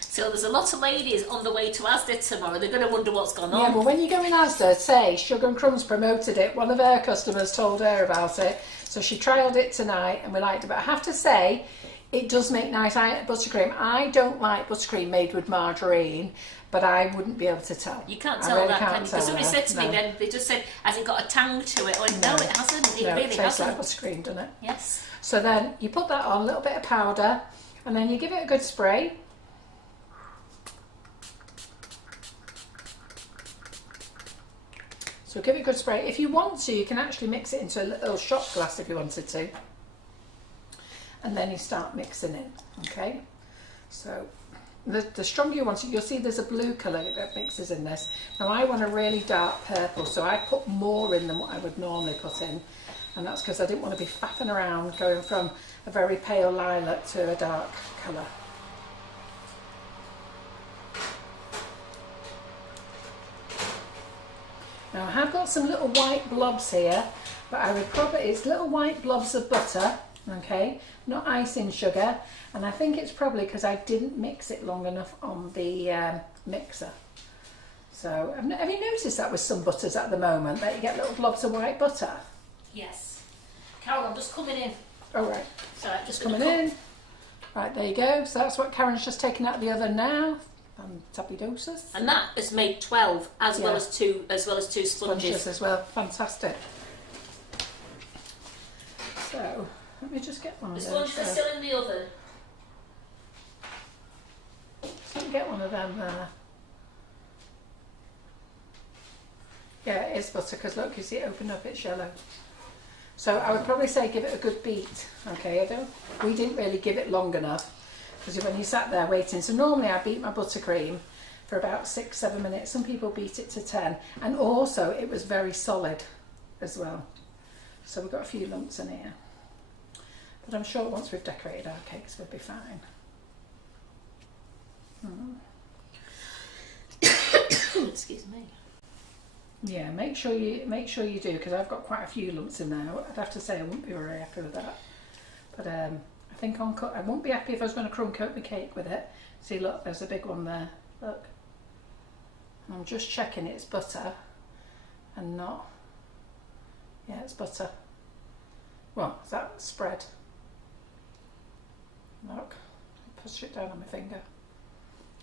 So there's a lot of ladies on the way to Asda tomorrow. They're going to wonder what's gone on. Yeah, well, when you go in Asda, say Sugar and Crumbs promoted it. One of her customers told her about it. So she trialled it tonight and we liked it. But I have to say, it does make nice buttercream. I don't like buttercream made with margarine, but I wouldn't be able to tell. You can't tell that, can you? Because somebody said to me then, they just said, has it got a tang to it? Oh, no, it hasn't. It really it tastes hasn't. like buttercream, doesn't it? Yes. So then you put that on, a little bit of powder, and then you give it a good spray. So give it a good spray. If you want to, you can actually mix it into a little shot glass if you wanted to. And then you start mixing it, okay? So the stronger you want it, you'll see there's a blue colour that mixes in this. Now I want a really dark purple, so I put more in than what I would normally put in. And that's because I didn't want to be faffing around going from a very pale lilac to a dark colour. Now I have got some little white blobs here, but I would probably, it's little white blobs of butter, okay, not icing sugar, and I think it's probably because I didn't mix it long enough on the mixer. So have you noticed that with some butters at the moment, that you get little blobs of white butter? Yes. Carol, I'm just coming in. Oh right, Sorry, I'm just coming in. Right, there you go. So that's what Karen's just taken out of the oven now. Tapidosis. And that has made 12 as well as two sponges as well. Fantastic. So let me just get one of The those. sponges are still in the oven. Let me get one of them there. Yeah, it is butter because look, you see it open up, it's yellow. So I would probably say give it a good beat. Okay, we didn't really give it long enough because when you sat there waiting. So normally I beat my buttercream for about 6-7 minutes. Some people beat it to 10, and also it was very solid as well. So we've got a few lumps in here, but I'm sure once we've decorated our cakes we'll be fine. Excuse me. Yeah, make sure you do, because I've got quite a few lumps in there. I'd have to say I wouldn't be very happy with that. But I think I won't be happy if I was going to crumb coat my cake with it. See, look, there's a big one there. Look. And I'm just checking it's butter and not. Yeah, it's butter. Well, is that spread? Look, push it down on my finger.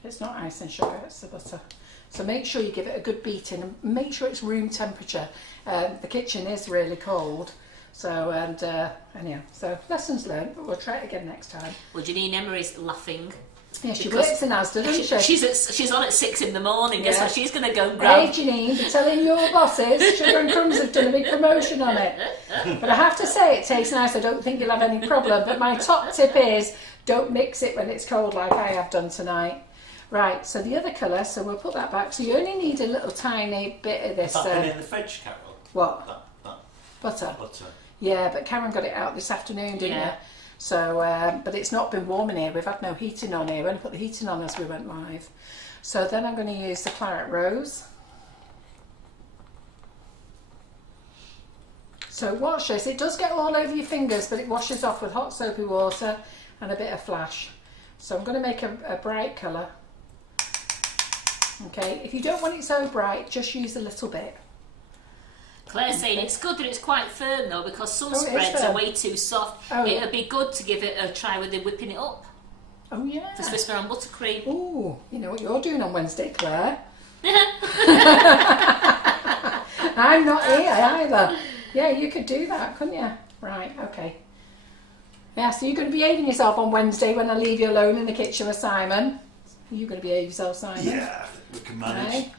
It's not icing sugar, it's the butter. So make sure you give it a good beating and make sure it's room temperature. The kitchen is really cold. So, anyhow, so lessons learned, but we'll try it again next time. Well, Janine Emery's laughing. Yeah, she works in Asda, doesn't she? She's on at 6 in the morning. Guess what? She's going to go and Hey grab. Janine, be telling your bosses Sugar and Crumbs have done a big promotion on it. But I have to say it tastes nice. I don't think you'll have any problem. But my top tip is don't mix it when it's cold like I have done tonight. Right, so the other colour, so we'll put that back. So you only need a little tiny bit of this. Has that been in the fridge, Carol? What? That Butter. butter. Yeah, but Karen got it out this afternoon, didn't you? So, but it's not been warm in here. We've had no heating on here. We only put the heating on as we went live. So then I'm going to use the Claret Rose. So watch this. It does get all over your fingers, but it washes off with hot soapy water and a bit of flash. So I'm going to make a bright colour. Okay, if you don't want it so bright, just use a little bit. Claire's saying it's good that it's quite firm though, because some spreads are way too soft. It would be good to give it a try with whipping it up. Oh yeah. For Swiss on buttercream. Ooh, you know what you're doing on Wednesday, Claire? I'm not here either. Yeah, you could do that, couldn't you? Right, okay. Yeah, so you're going to behave yourself on Wednesday when I leave you alone in the kitchen with Simon. You're going to behave yourself, Simon. Yeah, we can manage. Right.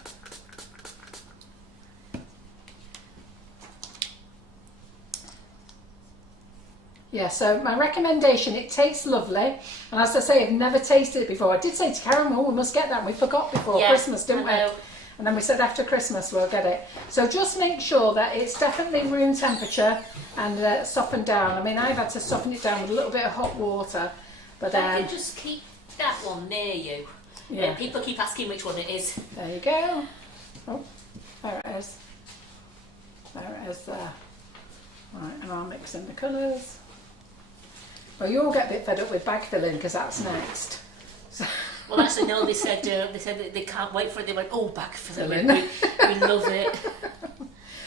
Yeah, so my recommendation, it tastes lovely. And as I say, I've never tasted it before. I did say to Karen, oh, we must get that. And we forgot before Christmas, didn't we? And then we said after Christmas we'll get it. So just make sure that it's definitely room temperature and softened down. I mean, I've had to soften it down with a little bit of hot water. But I can just keep that one near you. Yeah. People keep asking which one it is. There you go. Oh, there it is. There it is there. Right, and I'll mix in the colours. Well, you all get a bit fed up with bag filling because that's next. So. Well, actually, no. They said that they can't wait for it. They went, oh, bag filling. We love it.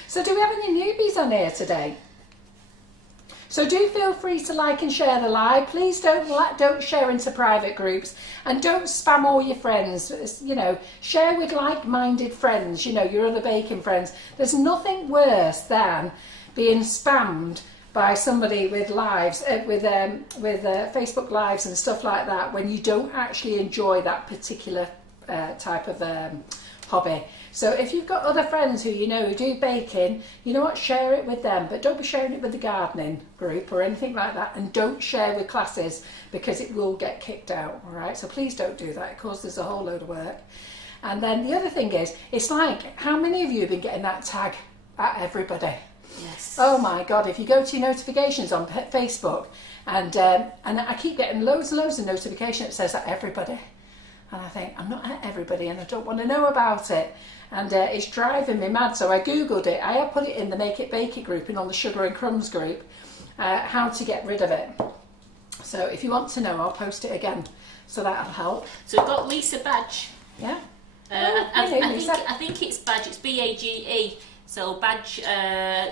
So, do we have any newbies on here today? So do feel free to like and share the live. Please don't share into private groups, and don't spam all your friends. You know, share with like-minded friends. You know, your other baking friends. There's nothing worse than being spammed by somebody with lives, with Facebook lives and stuff like that, when you don't actually enjoy that particular type of hobby. So if you've got other friends who you know who do baking, you know what, share it with them, but don't be sharing it with the gardening group or anything like that, and don't share with classes because it will get kicked out, all right? So please don't do that. It causes a whole load of work. And then the other thing is, it's like, how many of you have been getting that tag at everybody? Yes. Oh my God, if you go to your notifications on Facebook, and I keep getting loads and loads of notifications that says that everybody, and I think, I'm not at everybody and I don't want to know about it, and it's driving me mad. So I googled it. I have put it in the Make It Bake It group and on the Sugar and Crumbs group, how to get rid of it. So if you want to know, I'll post it again, so that'll help. So we've got Lisa Badge. Yeah. I think it's Badge. It's BAGE. So Badge,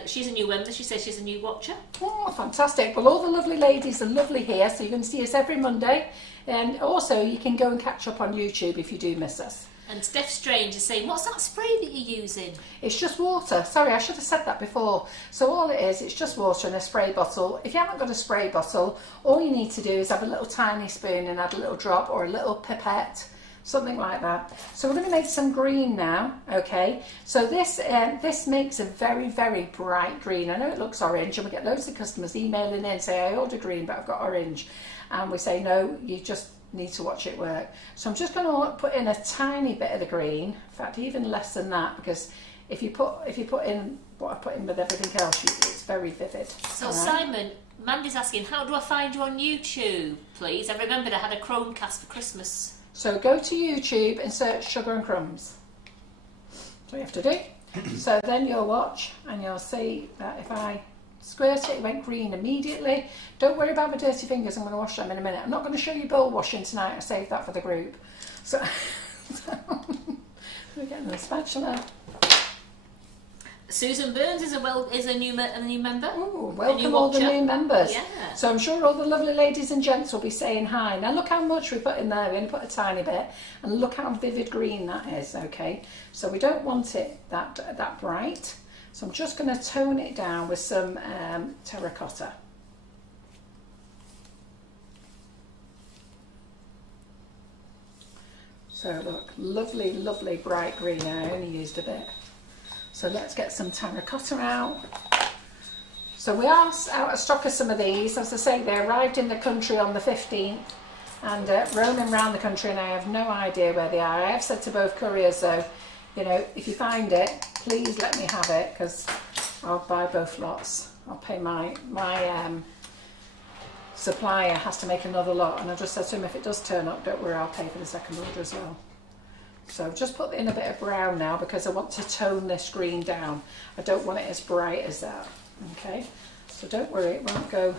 she's a new member. She says she's a new watcher. Oh, fantastic. Well, all the lovely ladies are lovely here, so you can see us every Monday. And also, you can go and catch up on YouTube if you do miss us. And Steph Strange is saying, what's that spray that you're using? It's just water. Sorry, I should have said that before. So all it is, it's just water in a spray bottle. If you haven't got a spray bottle, all you need to do is have a little tiny spoon and add a little drop or a little pipette, something like that. So we're going to make some green now, okay? So this makes a very, very bright green. I know it looks orange, and we get loads of customers emailing in saying, I ordered green, but I've got orange. And we say, no, you just need to watch it work. So I'm just going to put in a tiny bit of the green. In fact, even less than that, because if you put in what I put in with everything else, it's very vivid. So right? Simon, Mandy's asking, how do I find you on YouTube, please? I remembered I had a Chromecast for Christmas. So go to YouTube and search Sugar and Crumbs. That's what you have to do. So then you'll watch and you'll see that if I squirt it, it went green immediately. Don't worry about my dirty fingers, I'm going to wash them in a minute. I'm not going to show you bowl washing tonight, I saved that for the group. So we're getting the spatula. Susan Burns is a new member. Ooh, welcome all the new members. Yeah. So I'm sure all the lovely ladies and gents will be saying hi. Now look how much we put in there. We only put a tiny bit, and look how vivid green that is. Okay, so we don't want it that bright. So I'm just going to tone it down with some terracotta. So look, lovely, lovely bright green. I only used a bit. So let's get some terracotta out. So we are out of stock of some of these. As I say, they arrived in the country on the 15th, and roaming around the country, and I have no idea where they are. I have said to both couriers though, you know, if you find it, please let me have it, because I'll buy both lots. I'll pay my supplier has to make another lot, and I just said to him, if it does turn up, don't worry, I'll pay for the second order as well. So I've just put in a bit of brown now because I want to tone this green down. I don't want it as bright as that. Okay, so don't worry, it won't go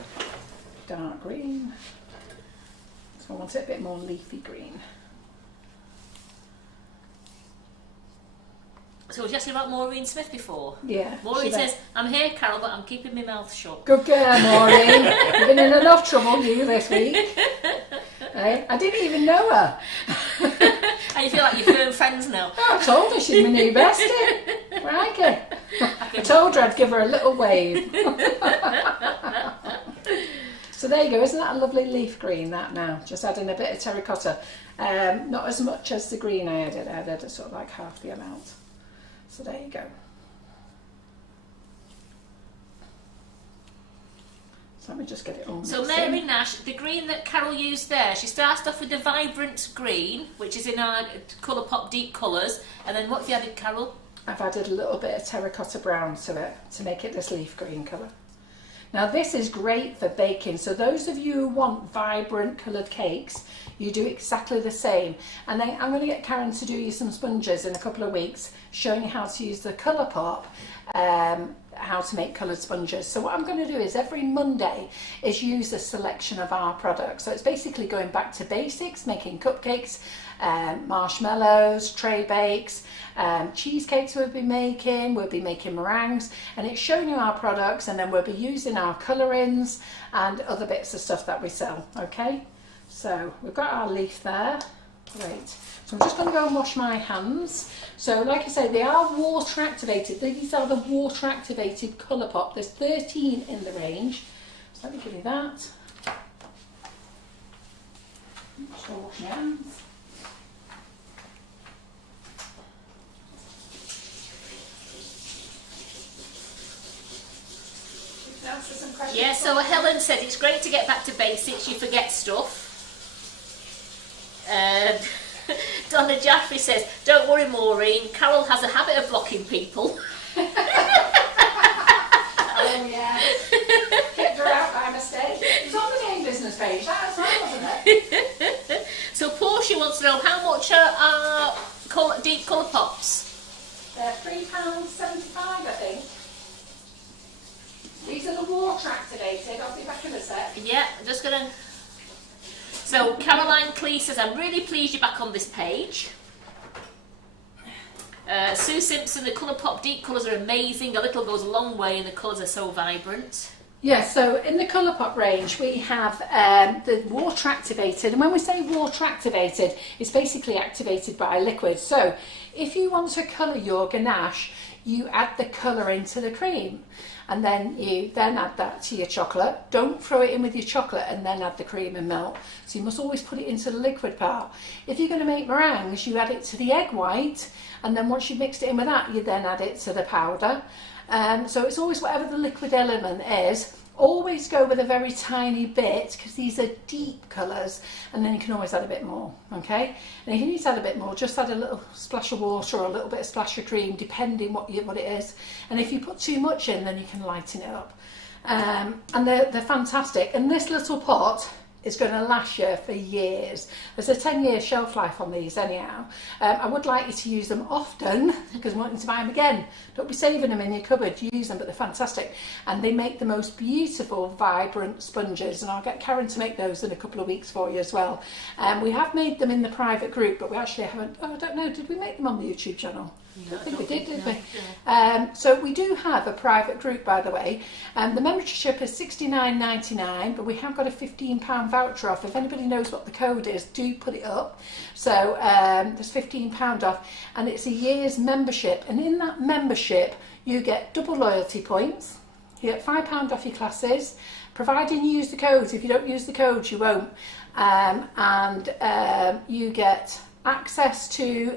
dark green. So I want it a bit more leafy green. So was you asking about Maureen Smith before? Yeah. Maureen says, I'm here, Carol, but I'm keeping my mouth shut. Good girl, Maureen. You've been in enough trouble, you, this week. Hey, I didn't even know her. And you feel like you're firm friends now. Oh, I told her she's my new bestie. Crikey. I told her I'd give her a little wave. So there you go. Isn't that a lovely leaf green, that now? Just adding a bit of terracotta. Not as much as the green I added. I added sort of like half the amount. So there you go. So So let me just get it all So mixed Mary in. Nash, the green that Carol used there, she started off with the vibrant green, which is in our Colourpop deep colours, and then what have you added, Carol? I've added a little bit of terracotta brown to it to make it this leaf green colour. Now this is great for baking, so those of you who want vibrant coloured cakes, you do exactly the same. And then I'm going to get Karen to do you some sponges in a couple of weeks, showing you how to use the Colourpop, how to make coloured sponges. So what I'm going to do is every Monday is use a selection of our products. So it's basically going back to basics, making cupcakes, marshmallows, tray bakes, cheesecakes we'll be making meringues, and it's showing you our products, and then we'll be using our colourings and other bits of stuff that we sell. Okay, so we've got our leaf there. Great. So I'm just going to go and wash my hands. So like I say, they are water activated. These are the water activated Colourpop. There's 13 in the range. So let me give you that. Just go wash my hands. Yeah, so Helen said it's great to get back to basics, you forget stuff. Donna Jaffrey says, don't worry Maureen, Carol has a habit of blocking people. Oh yeah, kicked her out by mistake. It was on the game business page, that as well, wasn't it? So Portia wants to know, how much are our deep colour pops? They're £3.75 I think. These are the water activated, I'll be back in a sec. Yeah, I'm just going to... So Caroline Clee says, I'm really pleased you're back on this page. Sue Simpson, the Colourpop deep colours are amazing. A little goes a long way and the colours are so vibrant. Yeah, so in the Colourpop range we have the water activated, and when we say water activated, it's basically activated by liquid. So if you want to colour your ganache, you add the colour into the cream, and then you add that to your chocolate. Don't throw it in with your chocolate and then add the cream and milk. So you must always put it into the liquid part. If you're going to make meringues, you add it to the egg white, and then once you've mixed it in with that, you then add it to the powder. So it's always whatever the liquid element is. Always go with a very tiny bit, because these are deep colours, and then you can always add a bit more, okay? And if you need to add a bit more, just add a little splash of water or a little bit of splash of cream, depending what it is. And if you put too much in, then you can lighten it up. And they're fantastic. And this little pot is going to last you for years. There's a 10-year shelf life on these anyhow. I would like you to use them often, because I'm wanting to buy them again. Don't be saving them in your cupboard, use them, but they're fantastic. And they make the most beautiful, vibrant sponges, and I'll get Karen to make those in a couple of weeks for you as well. We have made them in the private group, but we actually haven't, I don't know, did we make them on the YouTube channel? No, I think we did, didn't we? No. So we do have a private group, by the way. The membership is $69.99, but we have got a £15 voucher off. If anybody knows what the code is, do put it up. So there's £15 off, and it's a year's membership. And in that membership, you get double loyalty points. You get £5 off your classes, providing you use the codes. If you don't use the codes, you won't. You get access to...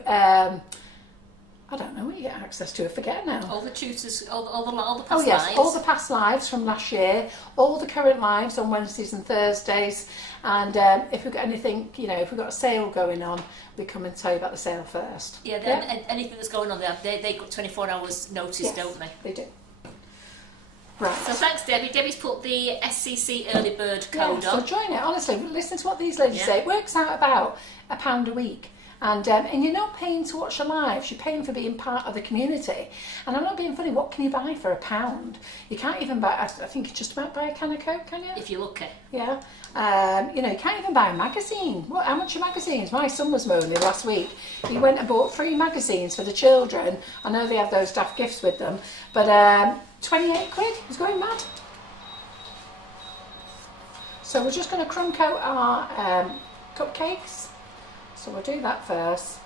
I don't know what you get access to, I forget now. All the tutors, all the past Oh yes, lives. all the past lives from last year, all the current lives on Wednesdays and Thursdays, and if we've got anything, if we've got a sale going on, we come and tell you about the sale first. Yeah, anything that's going on there, they got 24 hours notice, Yes, don't they? They do. Right. So thanks, Debbie. Debbie's put the SCC early bird code So on. join it, honestly, listen to what these ladies Yeah. say. It works out about £1 a week. And you're not paying to watch the lives, you're paying for being part of the community. And I'm not being funny, what can you buy for £1? You can't even buy, I think you just about buy a can of Coke, can you? If you're lucky. Yeah. You can't even buy a magazine. How much are magazines? My son was moaning last week. He went and bought 3 magazines for the children. I know they have those daft gifts with them. But 28 quid, he's going mad. So we're just going to crumb coat our cupcakes. So we'll do that first.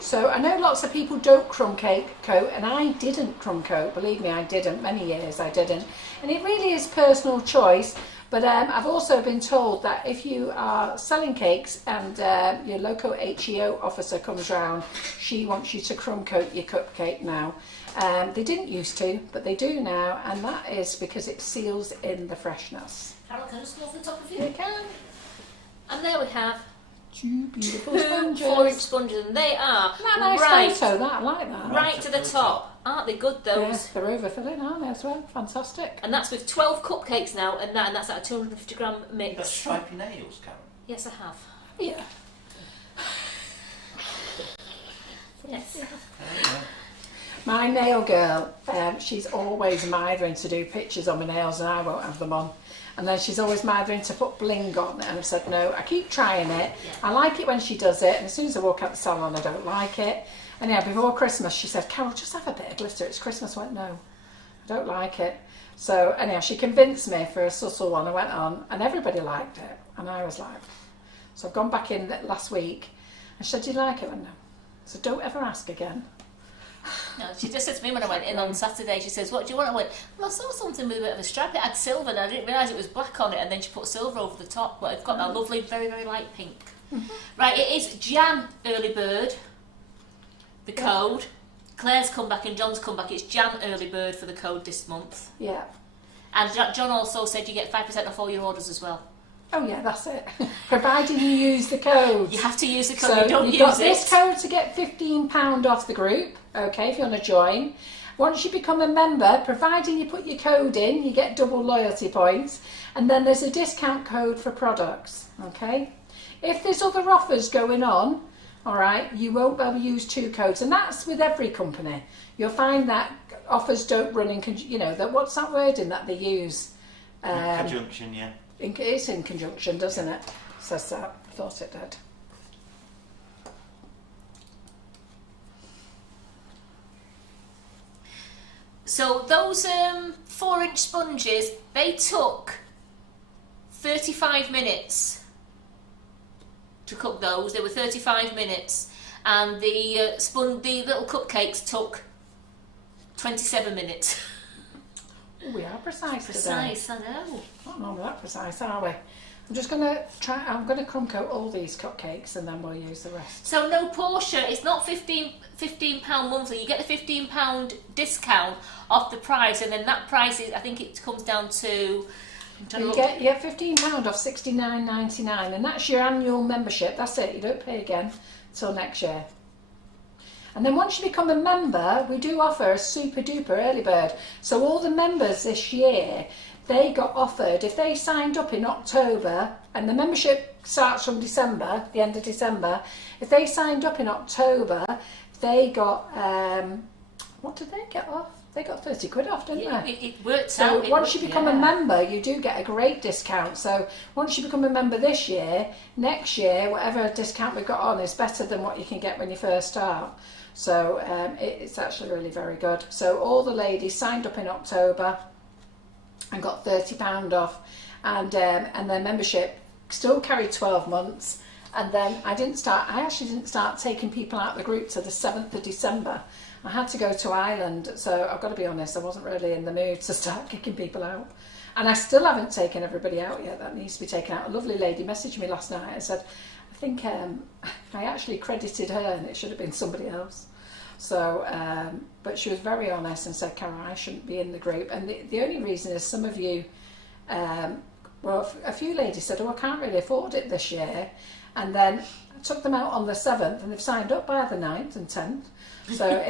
So I know lots of people don't crumb cake coat, and I didn't crumb coat, believe me, I didn't, many years I didn't. And it really is personal choice, But I've also been told that if you are selling cakes and your local HEO officer comes round, she wants you to crumb coat your cupcake now. They didn't used to, but they do now, and that is because it seals in the freshness. Carol, can I just go over the top of you? You can. And there we have Two beautiful 2 sponges. 4-inch sponges, and they are Isn't that a nice right, photo? That, I like that. right to the top. Aren't they good, those? Yes, they're overfilling, aren't they, as well? Fantastic. And that's with 12 cupcakes now, and that's at a 250 gram mix. You've got stripy nails, Karen. Yes, I have. Yeah. Yes. My nail girl, she's always mithering to do pictures on my nails and I won't have them on. And then she's always mithering to put bling on, and I've said no. I keep trying it. Yeah. I like it when she does it, and as soon as I walk out the salon I don't like it. And yeah, before Christmas she said, Carol, just have a bit of glitter, it's Christmas. I went, no, I don't like it. So anyhow, she convinced me for a subtle one. I went on and everybody liked it, and I was like, so I've gone back in last week and she said, do you like it? I went, no. So don't ever ask again. No, she just said to me when I went in on Saturday, she says, what do you want? I went, well, I saw something with a bit of a stripe. It had silver and I didn't realise it was black on it, and then she put silver over the top, but it's got that lovely, very, very light pink. Right, it is Jan early bird, the code. Claire's come back and John's come back. It's Jan early bird for the code this month. Yeah. And John also said you get 5% off all your orders as well. Oh yeah, that's it. Providing you use the code. You have to use the code. So you don't you've use got it. this code to get £15 off the group, okay, if you want to join. Once you become a member, providing you put your code in, you get double loyalty points. And then there's a discount code for products, okay? If there's other offers going on, all right, you won't be able to use 2 codes. And that's with every company. You'll find that offers don't run in, what's that wording that they use? Conjunction, yeah. It's in conjunction, doesn't it? Says that. I thought it did. So those 4-inch sponges, they took 35 minutes to cook those. They were 35 minutes, and the little cupcakes took 27 minutes. Oh, we are precise today. Precise, I know. Not normally that precise, are we? I'm just going to I'm going to crumb coat all these cupcakes and then we'll use the rest. So no Portia, it's not £15 monthly. You get the £15 discount off the price, and then that price is, I think it comes down to... You get £15 off $69.99, and that's your annual membership. That's it, you don't pay again till next year. And then once you become a member, we do offer a super duper early bird. So all the members this year, they got offered, if they signed up in October, and the membership starts from December, the end of December, if they signed up in October, they got, what did they get off? They got 30 quid off, didn't they? It works out. So once you become a member, you do get a great discount. So once you become a member this year, next year, whatever discount we've got on is better than what you can get when you first start. So it's actually really very good. So all the ladies signed up in October and got £30 off, and their membership still carried 12 months. And then I actually didn't start taking people out of the group till the 7th of December. I had to go to Ireland, so I've got to be honest, I wasn't really in the mood to start kicking people out. And I still haven't taken everybody out yet. That needs to be taken out. A lovely lady messaged me last night and said, I think I actually credited her and it should have been somebody else. So, but she was very honest and said, Carol, I shouldn't be in the group. And the only reason is some of you, well, a few ladies said, oh, I can't really afford it this year. And then I took them out on the 7th and they've signed up by the 9th and 10th. So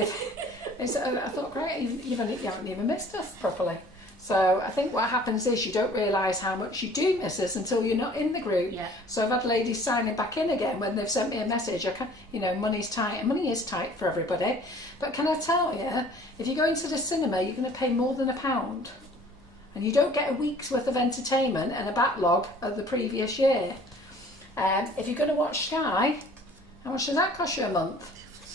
I thought, great, you haven't even missed us properly. So I think what happens is you don't realise how much you do miss us until you're not in the group. Yeah. So I've had ladies signing back in again when they've sent me a message. Money's tight, and money is tight for everybody. But can I tell you, if you go into the cinema, you're going to pay more than £1. And you don't get a week's worth of entertainment and a backlog of the previous year. If you're going to watch Sky, how much does that cost you a month?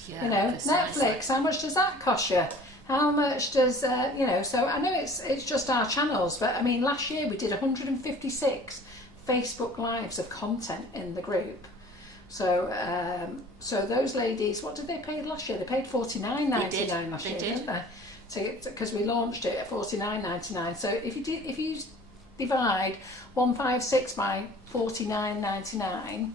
Yeah, precisely. Netflix, how much does that cost you? How much does, so I know it's just our channels, but I mean, last year we did 156 Facebook Lives of content in the group. So so those ladies, what did they pay last year? They paid $49.99 last year, didn't they? Because we launched it at $49.99. So if you divide 156 by 49.99,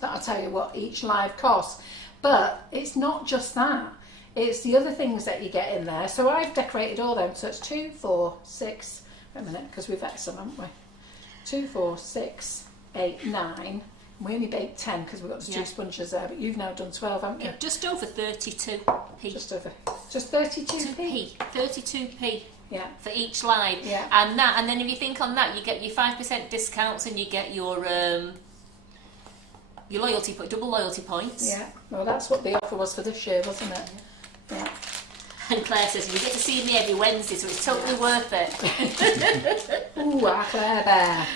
that'll tell you what each live costs. But it's not just that, it's the other things that you get in there. So I've decorated all them, so it's 2, 4, 6, wait a minute, because we've had some, haven't we? 2, 4, 6, 8, 9. We only baked 10 because we've got the 2 sponges there, but you've now done 12, haven't you? Yeah, just over 32p. Just 32p. 32p. Yeah. For each live. Yeah. And then if you think on that, you get your 5% discounts and you get your loyalty, double loyalty points. Yeah. Well, that's what the offer was for this year, wasn't it? Yeah. And Claire says, you get to see me every Wednesday, so it's totally worth it. Ooh, our Claire Bear.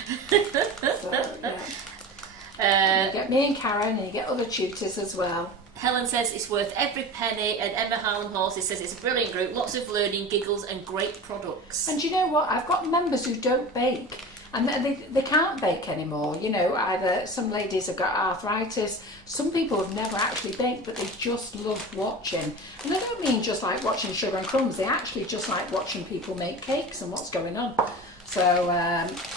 So, yeah. You get me and Karen, and you get other tutors as well. Helen says it's worth every penny, and Emma Harlan Horses says it's a brilliant group, lots of learning, giggles and great products. And you know what, I've got members who don't bake, and they can't bake anymore. You know, either some ladies have got arthritis, some people have never actually baked, but they just love watching. And I don't mean just like watching Sugar and Crumbs, they actually just like watching people make cakes and what's going on. So,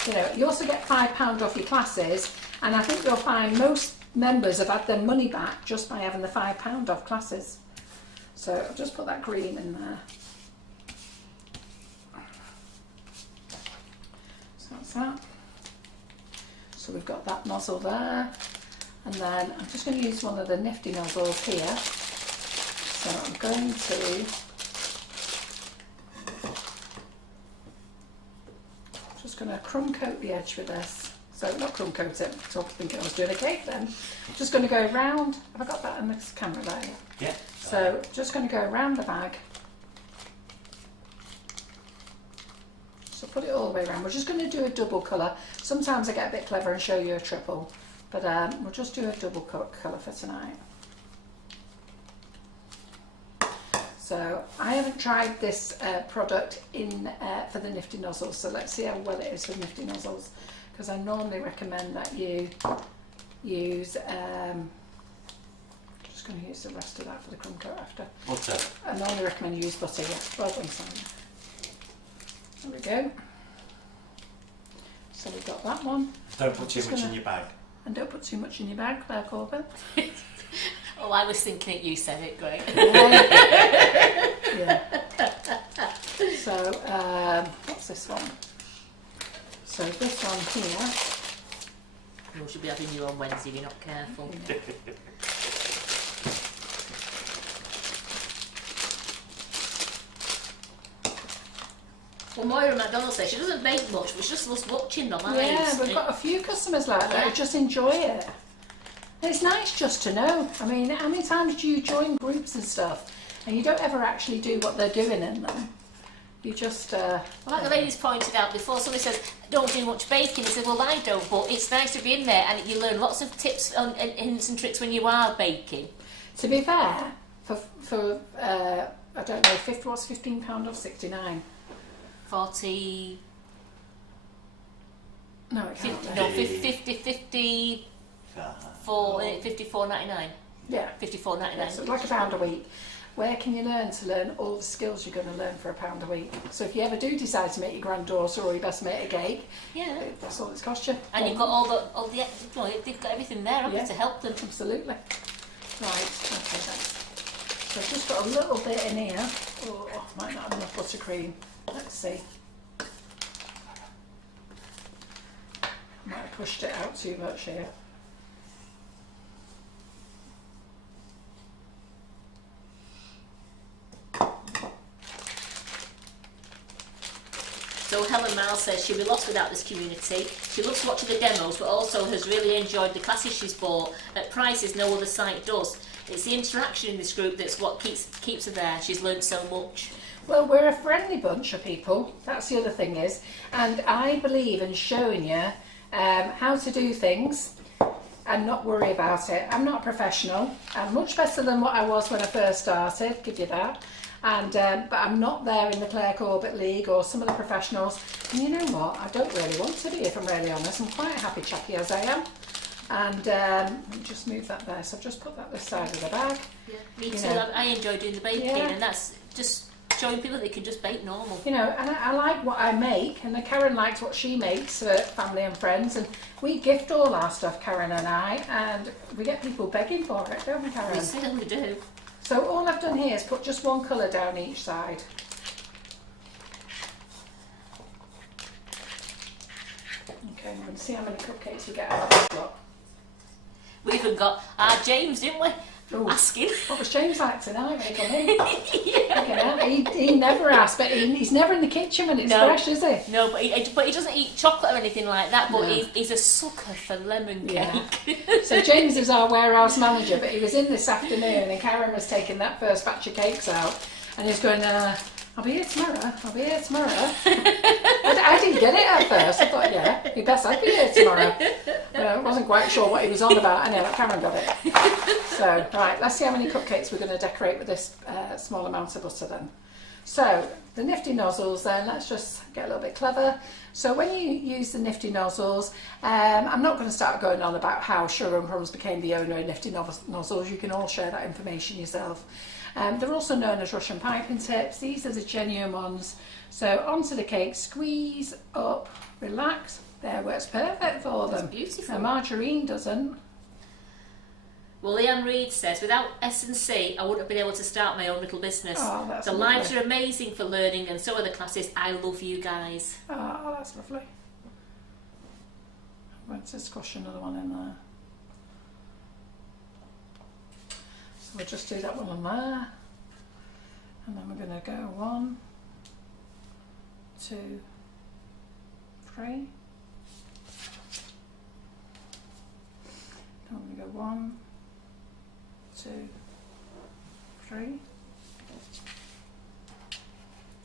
you know, you also get £5 off your classes, and I think you'll find most members have had their money back just by having the £5 off classes. So I'll just put that green in there. So that's that. So we've got that nozzle there, and then I'm just going to use one of the nifty nozzles here. So I'm going to crumb coat the edge with this. So not crumb coat it, I was thinking I was doing a cake then. Just going to go round. Have I got that in the camera there? Yeah. So just going to go around the bag. So put it all the way around. We're just going to do a double colour. Sometimes I get a bit clever and show you a triple, but we'll just do a double colour for tonight. So I haven't tried this product in for the nifty nozzles, so let's see how well it is for nifty nozzles, because I normally recommend that you use, just going to use the rest of that for the crumb coat after. Butter. I normally recommend you use butter, yes. Well done, Simon. There we go. So we've got that one. Don't put too much in your bag. And don't put too much in your bag, Claire Corbett. Oh, I was thinking it, you said it, great. Yeah. So, what's this one? So this one here. We should be having you on Wednesday if you're not careful. Yeah. Well, Moira at McDonald's says she doesn't bake much, but she just loves watching the lives. Yeah, we've got a few customers like that who just enjoy it. And it's nice just to know. I mean, how many times do you join groups and stuff and you don't ever actually do what they're doing in them? You just... well, like the ladies pointed out before, somebody says, don't do much baking. They said, well, I don't, but it's nice to be in there and you learn lots of tips and hints and tricks when you are baking. To be fair, for I don't know, what's £15 off 69? 40... No, it can't be. No, 50... For 54.99. Yeah. 54.99. Yeah, so like £1 a week. Where can you learn to learn all the skills you're going to learn for £1 a week? So if you ever do decide to make your granddaughter or your best mate a cake, yeah, that's all it's cost you. And you've got all the you know, they've got everything there, haven't they, to help them. Absolutely. Right. Okay then. So I've just got a little bit in here. Oh, might not have enough buttercream. Let's see. Might have pushed it out too much here. So Helen Miles says she'll be lost without this community. She loves watching the demos, but also has really enjoyed the classes she's bought at prices no other site does. It's the interaction in this group that's what keeps her there. She's learned so much. Well, we're a friendly bunch of people. That's the other thing is, and I believe in showing you how to do things and not worry about it. I'm not a professional. I'm much better than what I was when I first started. Give you that. And but I'm not there in the Claire Corbett League or some of the professionals. And you know what? I don't really want to be, if I'm really honest. I'm quite a happy chappy as I am. And let me just move that there. So I've just put that this side of the bag. Yeah, me too. I enjoy doing the baking, and that's just showing people that they can just bake normal. You know, and I like what I make, and Karen likes what she makes for family and friends, and we gift all our stuff, Karen and I, and we get people begging for it, don't we, Karen? We certainly do. So all I've done here is put just one colour down each side. Okay, I'm going to see how many cupcakes we get out of this lot. We even got our James, didn't we? Ooh. Asking. What was James like tonight when he come in? Yeah. He never asks, but he's never in the kitchen when it's fresh, is he? No, but he doesn't eat chocolate or anything like that, but No. he's a sucker for lemon cake. Yeah. So James is our warehouse manager, but he was in this afternoon and Karen was taking that first batch of cakes out and he's going, I'll be here tomorrow, I'll be here tomorrow. I didn't get it at first. I thought, yeah, you best I'd be here tomorrow. I wasn't quite sure what he was on about. I know, Karen got it. So, right, let's see how many cupcakes we're going to decorate with this small amount of butter then. So, the nifty nozzles then, let's just get a little bit clever. So when you use the nifty nozzles, I'm not going to start going on about how Sugar and Crumbs became the owner of nifty nozzles. You can all share that information yourself. They're also known as Russian piping tips. These are the genuine ones. So onto the cake, squeeze up, relax. There, works perfect for them. That's beautiful. Now margarine doesn't. Well, Leanne Reid says, without S&C, I wouldn't have been able to start my own little business. Oh, that's the lovely. lives are amazing for learning, and so are the classes. I love you guys. Oh, that's lovely. I'm going to squash another one in there. So we'll just do that one on there. And then we're going to go 1, 2, 3. Then we're going to go 1, 2, 3.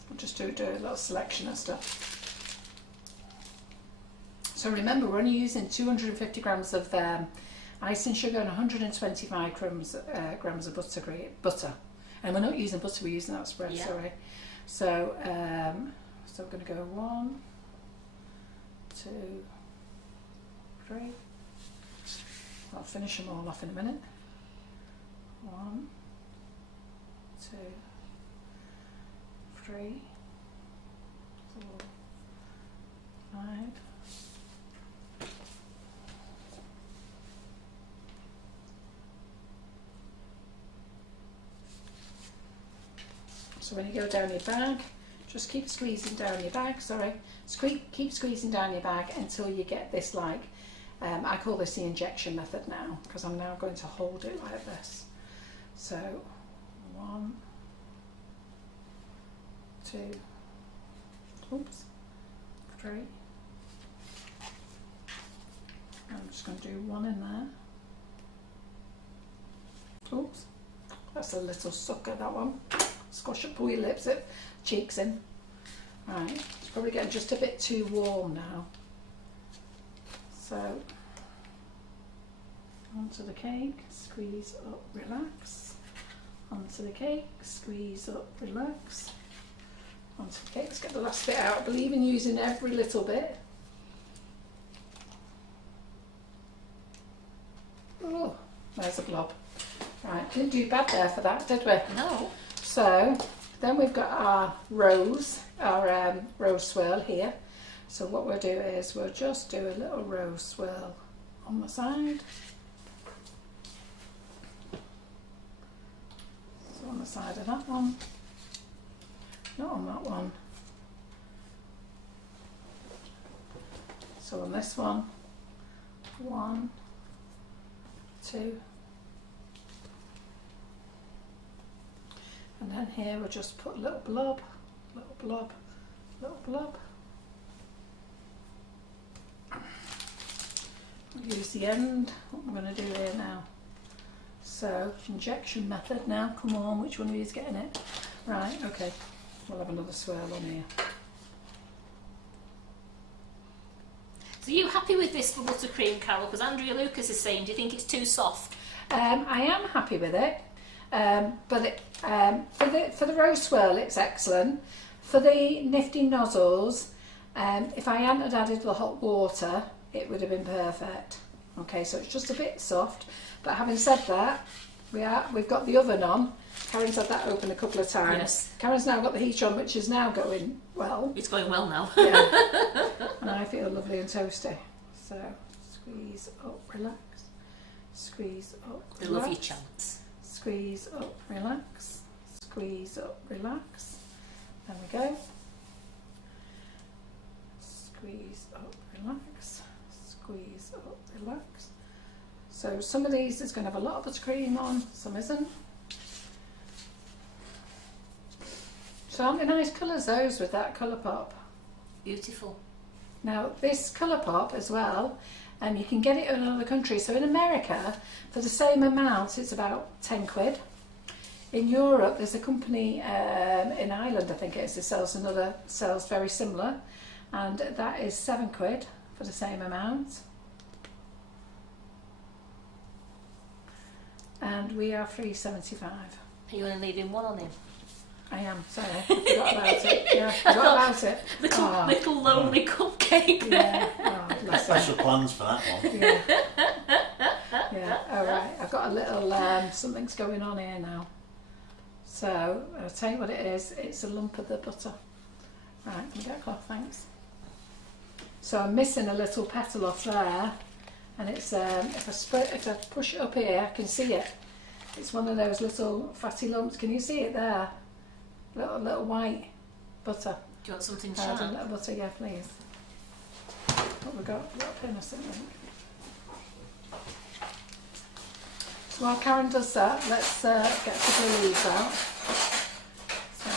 We'll just do a little selection of stuff. So remember, we're only using 250 grams of icing sugar and 125 grams of butter. And we're not using butter, we're using that spread, Yeah. sorry. So, so we're going to go 1, 2, 3. I'll finish them all off in a minute. 1, 2, 3, 4, 5. So when you go down your bag, just keep squeezing down your bag, keep squeezing down your bag until you get this like, I call this the injection method now, because I'm now going to hold it like this. So 1, 2, oops, 3. I'm just going to do 1 in there. Oops, that's a little sucker, that one. Squash up, pull your lips, cheeks in. Right, it's probably getting just a bit too warm now. So, onto the cake, squeeze up, relax. Onto the cake, squeeze up, relax. Onto the cake, let's get the last bit out. I believe in using every little bit. Oh, there's a blob. Right, didn't do bad there for that, did we? No. So then we've got our rose swirl here. So what we'll do is we'll just do a little rose swirl on the side. So on the side of that one, not on that one. So on this one, 1, 2. And then here we'll just put a little blob, little blob, little blob. We'll use the end, what I'm going to do here now. So, injection method now, come on, which one of you is getting it? Right, okay, we'll have another swirl on here. So are you happy with this for buttercream, Carol? Because Andrea Lucas is saying, do you think it's too soft? I am happy with it. But for the rose swirl it's excellent. For the nifty nozzles, if I hadn't added the hot water it would have been perfect. Okay, so it's just a bit soft, but having said that, we've got the oven on Karen's had that open a couple of times. Yes. Karen's now got the heat on, which is now going well. It's going well now. Yeah. And I feel lovely and toasty. So squeeze up, relax. Squeeze up, relax. They love your chants. Squeeze up, relax. Squeeze up, relax. There we go. Squeeze up, relax. Squeeze up, relax. So some of these is going to have a lot of buttercream on, some isn't. So aren't they nice colours, those, with that colour pop? Beautiful. Now this colour pop as well, you can get it in other countries. So in America, for the same amount, it's about 10 quid. In Europe, there's a company in Ireland, I think it is, that sells very similar, and that is 7 quid for the same amount. And we are £3.75. Are you only leaving one on him? I am, sorry, I forgot about it. Yeah, I forgot about it. Little lonely cupcake there. Yeah, oh, bless Special plans for that one. Yeah. Yeah, alright, I've got a little, something's going on here now. So, I'll tell you what it is, it's a lump of the butter. Right, can you get a cloth, thanks. So I'm missing a little petal off there, and it's, if I push it up here, I can see it. It's one of those little fatty lumps, can you see it there? Little white butter. Do you want something A sharp? little butter, yeah, please. What we got? We got a pin or something. So while Karen does that, let's get a couple of leaves out. So,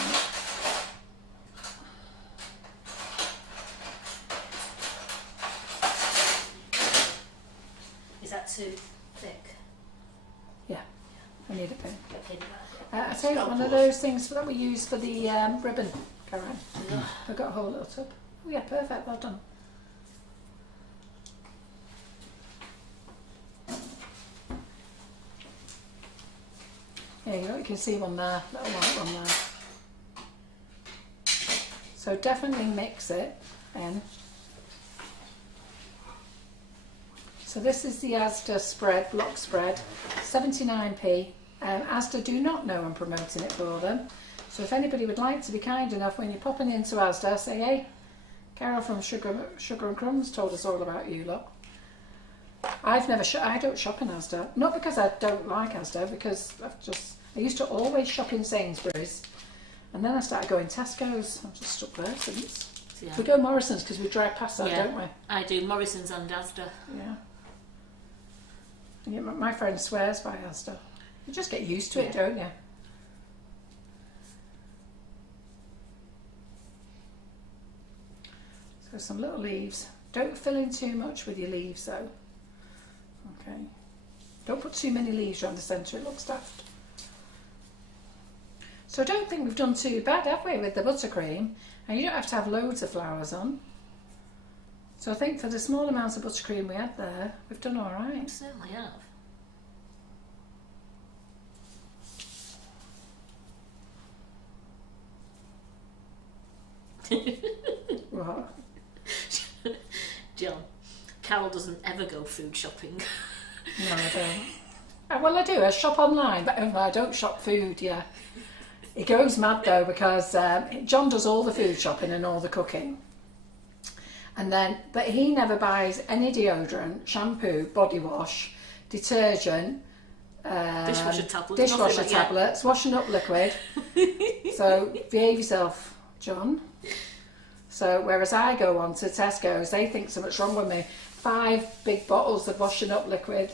Is that too thick? yeah, I need a pin. Okay, I tell you what, one of those things that we use for the ribbon, Karen. I've got a whole little tub. Oh yeah, perfect, well done. There you go, you can see one there, little white one there. So definitely mix it in. So this is the Asda spread, block spread, 79p. Asda do not know I'm promoting it for them. So if anybody would like to be kind enough when you're popping into Asda, say, hey, Carol from Sugar and Crumbs told us all about you lot. I don't shop in Asda. Not because I don't like Asda, because I used to always shop in Sainsbury's. And then I started going Tesco's. I've just stuck there since. yeah. We go Morrison's because we drive past that, Yeah. don't we? I do Morrison's and Asda. Yeah. Yeah, my friend swears by Asda. You just get used to it, don't you? So some little leaves. Don't fill in too much with your leaves though. Okay. Don't put too many leaves around the centre, it looks daft. So I don't think we've done too bad, have we, with the buttercream? And you don't have to have loads of flowers on. So I think for the small amount of buttercream we had there, we've done all right. Certainly have. What? John, Carol doesn't ever go food shopping. No, I don't. Well, I do. I shop online, but I don't shop food, yeah. It goes mad though because John does all the food shopping and all the cooking. And then, but he never buys any deodorant, shampoo, body wash, detergent, Dishwasher tablets. dishwasher tablets, washing up liquid. So behave yourself, John. So whereas I go on to Tesco's, they think something's wrong with me. 5 big bottles of washing up liquid,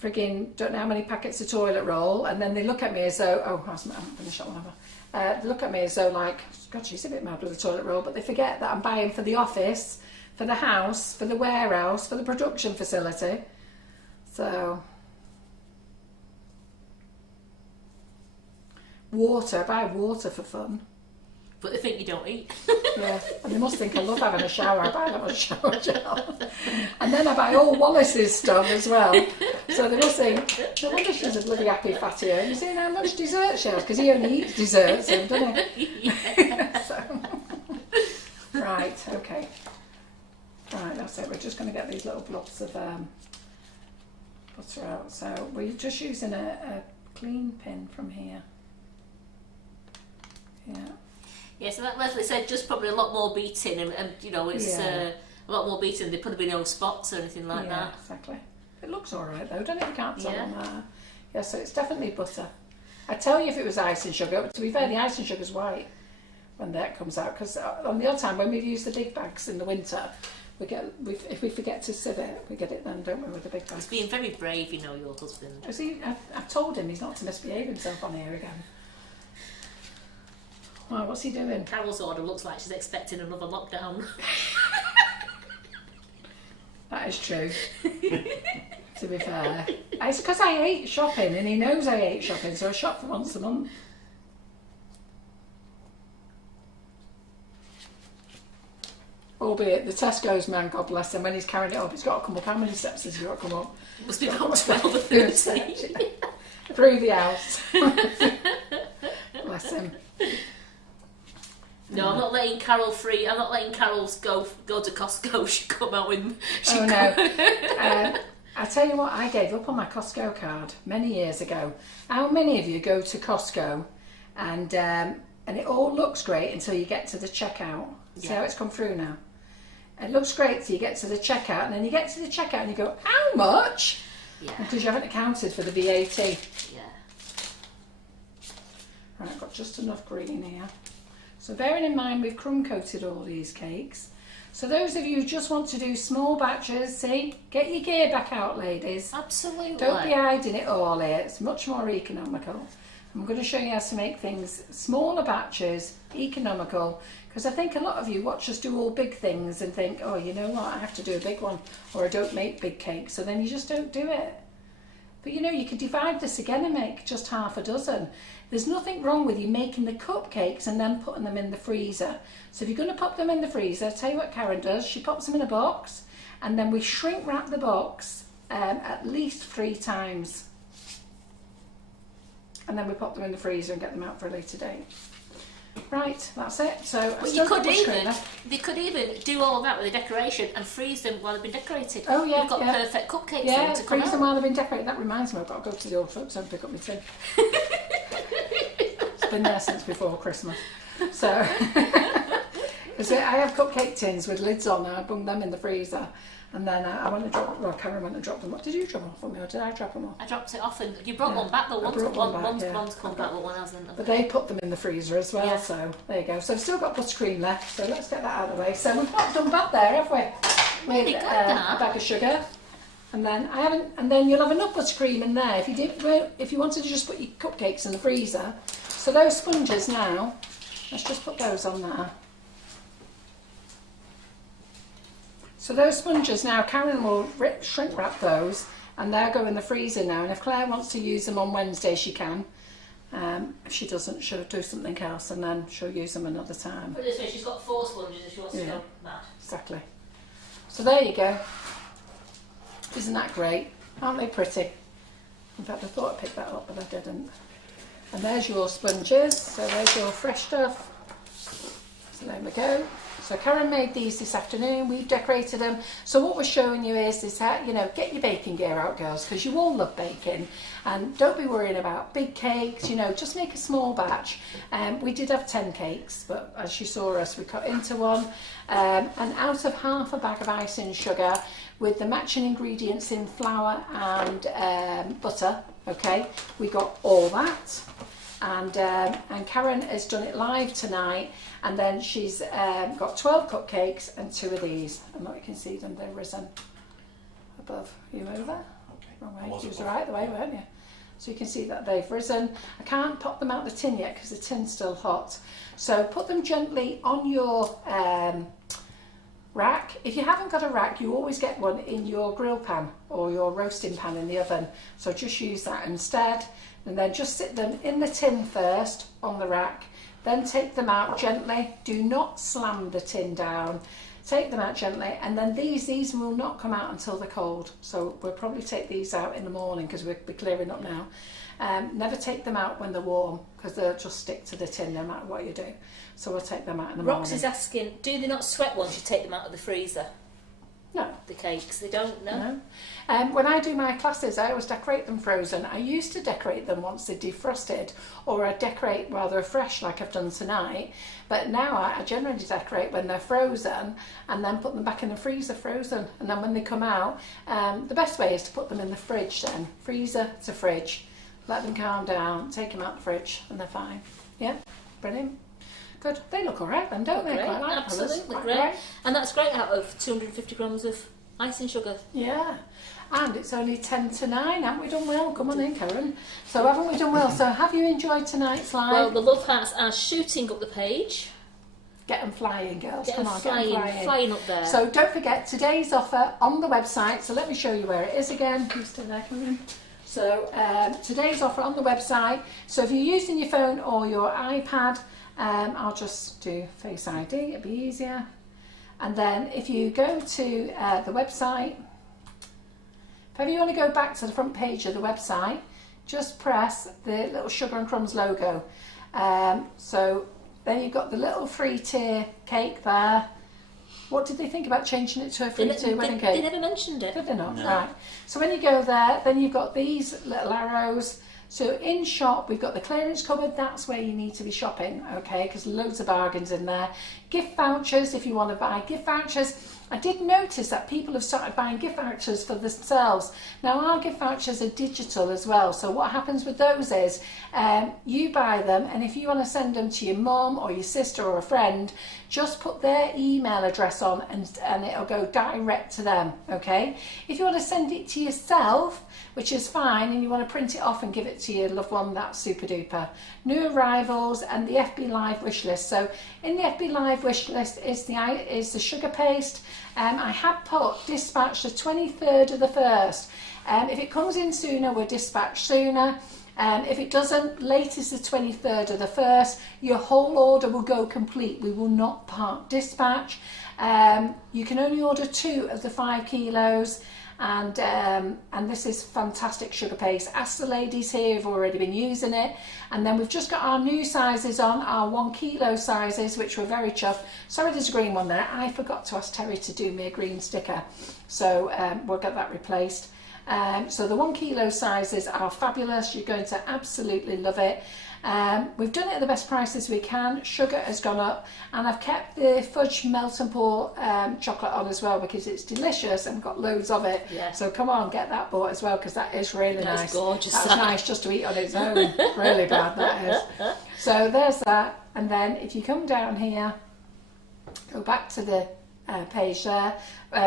frigging don't know how many packets of toilet roll, and then they look at me as though, oh, I'm going to shut one over. They look at me as though like, God, she's a bit mad with the toilet roll, but they forget that I'm buying for the office, for the house, for the warehouse, for the production facility. So, water, I buy water for fun. But they think you don't eat. Yeah, and they must think I love having a shower. I buy them a shower gel. And then I buy all Wallace's stuff as well. So they must think, no wonder she's a bloody happy fatty. You see how much dessert she has? Because he only eats desserts, doesn't he? So. Right, okay. Right, that's it. We're just going to get these little blobs of butter out. So we're just using a clean pin from here. Yeah. Yeah, so that Leslie said just probably a lot more beating, and you know, it's a lot more beating. There could have been no spots or anything like that. Exactly. It looks alright though, don't it? You can't tell on Yeah. there. Yeah, so it's definitely butter. I'd tell you if it was icing sugar, but to be fair, the icing sugar's white when that comes out, because on the other time, when we've used the big bags in the winter, if we forget to sieve it, we get it then, don't we, with the big bags. He's being very brave, you know, your husband. I've told him he's not to misbehave himself on here again. Wow, what's he doing? Carol's order looks like she's expecting another lockdown. That is true. To be fair. It's because I hate shopping, and he knows I hate shopping, so I shop for once a month. Albeit the Tesco's man, God bless him, when he's carrying it up, he's got to come up. How many steps has he got to come up? Must be about 12 or 13. Through the house. Bless him. No, I'm not letting Carol free. I'm not letting Carol go to Costco. She come out with. Oh no! I tell you what, I gave up on my Costco card many years ago. How many of you go to Costco and it all looks great until you get to the checkout? See how it's come through now? It looks great till you get to the checkout, and then you get to the checkout and you go, how much? Yeah. Because you haven't accounted for the VAT. Yeah. Right, I've got just enough green here. So bearing in mind we've crumb coated all these cakes. So those of you who just want to do small batches, see, get your gear back out, ladies. Absolutely. Don't be hiding it all here. It's much more economical. I'm going to show you how to make things smaller batches, economical, because I think a lot of you watch us do all big things and think, oh, you know what, I have to do a big one, or I don't make big cakes, so then you just don't do it. But you know, you could divide this again and make just half a dozen. There's nothing wrong with you making the cupcakes and then putting them in the freezer. So if you're going to pop them in the freezer, tell you what Karen does, she pops them in a box, and then we shrink wrap the box at least 3 times. And then we pop them in the freezer and get them out for a later date. Right, that's it. So But you could even do all of that with a decoration and freeze them while they've been decorated. Oh yeah, You've got perfect cupcakes then to come freeze out. them while they've been decorated. That reminds me, I've got to go to the old folks home and pick up my tin. It's been there since before Christmas. So, because I have cupcake tins with lids on, and I bung them in the freezer. And then I went to drop, well, Karen went and dropped them off. Did you drop them off for me, or did I drop them off? I dropped it off, and you brought one back though. One's come back, but one hasn't. But they put them in the freezer as well, Yeah. so there you go. So I've still got buttercream left, so let's get that out of the way. So we've not done bad there, have we? Really good, that. A bag of sugar, and then and then you'll have enough buttercream in there if you wanted to just put your cupcakes in the freezer. So those sponges now, let's just put those on there. So those sponges now, Karen will shrink wrap those, and they'll go in the freezer now. And if Claire wants to use them on Wednesday, she can. If she doesn't, she'll do something else, and then she'll use them another time. Put it this way, she's got 4 sponges if she wants to go mad. Exactly. So there you go. Isn't that great? Aren't they pretty? In fact, I thought I picked that up, but I didn't. And there's your sponges. So there's your fresh stuff. So there we go. So Karen made these this afternoon. We've decorated them. So what we're showing you is how, you know, get your baking gear out, girls, because you all love baking. And don't be worrying about big cakes, you know, just make a small batch. We did have 10 cakes, but as you saw us, we cut into one. And out of half a bag of icing sugar with the matching ingredients in flour and butter, okay, we got all that. And Karen has done it live tonight, and then she's got 12 cupcakes and 2 of these. And look, you can see them, they're risen above. You over? Okay. Wrong way. You was right the way, weren't you? So you can see that they've risen. I can't pop them out the tin yet because the tin's still hot. So put them gently on your rack. If you haven't got a rack, you always get one in your grill pan or your roasting pan in the oven. So just use that instead. And then just sit them in the tin first on the rack, then take them out gently. Do not slam the tin down. Take them out gently, and then these will not come out until they're cold. So we'll probably take these out in the morning because we'll be clearing up now. Never take them out when they're warm because they'll just stick to the tin no matter what you do. So we'll take them out in the morning. Rox is asking, do they not sweat once you take them out of the freezer? No. The cakes, they don't, no. When I do my classes, I always decorate them frozen. I used to decorate them once they're defrosted, or I decorate rather fresh like I've done tonight. But now I generally decorate when they're frozen and then put them back in the freezer frozen. And then when they come out, the best way is to put them in the fridge then. Freezer to fridge. Let them calm down, take them out the fridge, and they're fine. Yeah, brilliant. Good. They look all right then, don't they? Great, Quite like absolutely colours. great. And that's great out of 250 grams of icing sugar. Yeah. And it's only 10 to 9, haven't we done well? Come on in, Karen. So haven't we done well? So have you enjoyed tonight's live? Well, the love hearts are shooting up the page. Get them flying, girls. Get Come them on, flying, get them flying. flying up there. So don't forget, today's offer on the website. So let me show you where it is again. You still there, Karen? So today's offer on the website. So if you're using your phone or your iPad, I'll just do Face ID, it'll be easier. And then if you go to the website, if you want to go back to the front page of the website, just press the little Sugar and Crumbs logo. So then you've got the little 3-tier cake there. What did they think about changing it to a 3-tier wedding cake? They never mentioned it. Did they not? No. Right. So when you go there, then you've got these little arrows. So in shop, we've got the clearance cupboard. That's where you need to be shopping, okay? Because loads of bargains in there. Gift vouchers, if you want to buy gift vouchers. I did notice that people have started buying gift vouchers for themselves. Now, our gift vouchers are digital as well. So what happens with those is you buy them, and if you want to send them to your mum or your sister or a friend, just put their email address on and it'll go direct to them, okay? If you want to send it to yourself, which is fine, and you want to print it off and give it to your loved one, that's super duper. New arrivals and the FB Live wish list. So in the FB Live wish list is the sugar paste. I have put dispatch the 23rd of the 1st. If it comes in sooner, we'll dispatch sooner. If it doesn't, latest the 23rd of the 1st, your whole order will go complete. We will not part dispatch. You can only order 2 of the 5 kilos. And this is fantastic sugar paste. Ask the ladies here who've already been using it. And then we've just got our new sizes on, our 1 kilo sizes, which we're very chuffed. Sorry, there's a green one there. I forgot to ask Terry to do me a green sticker. So we'll get that replaced. So the 1 kilo sizes are fabulous. You're going to absolutely love it. We've done it at the best prices we can. Sugar has gone up, and I've kept the fudge melt and pour chocolate on as well because it's delicious and we've got loads of it. Yeah. So come on, get that bought as well because that is really nice. That's gorgeous. That's nice just to eat on its own. Really bad, that is. So there's that. And then if you come down here, go back to the page there.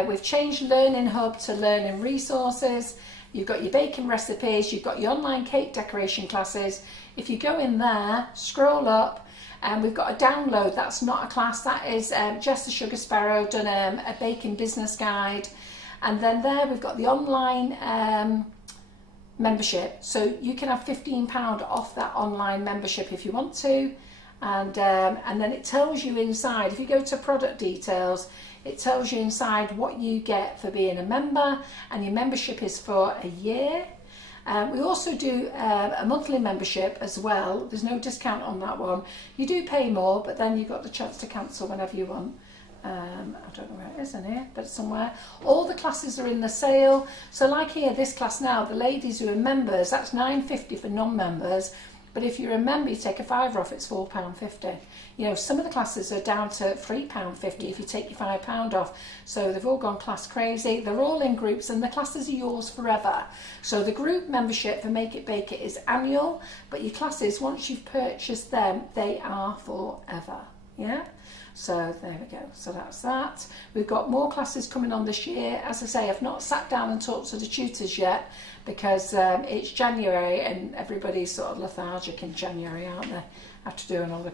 We've changed Learning Hub to Learning Resources. You've got your baking recipes, you've got your online cake decoration classes. If you go in there, scroll up, and we've got a download. That's not a class, that is Jess the Sugar Sparrow done a baking business guide. And then there we've got the online membership. So you can have £15 off that online membership if you want to. And then it tells you inside, if you go to product details, it tells you inside what you get for being a member, and your membership is for a year. We also do a monthly membership as well. There's no discount on that one. You do pay more, but then you've got the chance to cancel whenever you want. I don't know where it is in here, but somewhere. All the classes are in the sale. So like here, this class now, the ladies who are members, that's £9.50 for non-members. But if you're a member, you take a £5 off, it's £4.50. You know, some of the classes are down to £3.50 if you take your £5 off. So they've all gone class crazy. They're all in groups and the classes are yours forever. So the group membership for Make It Bake It is annual, but your classes, once you've purchased them, they are forever. Yeah? So there we go. So that's that. We've got more classes coming on this year. As I say, I've not sat down and talked to the tutors yet because it's January and everybody's sort of lethargic in January, aren't they? After doing all the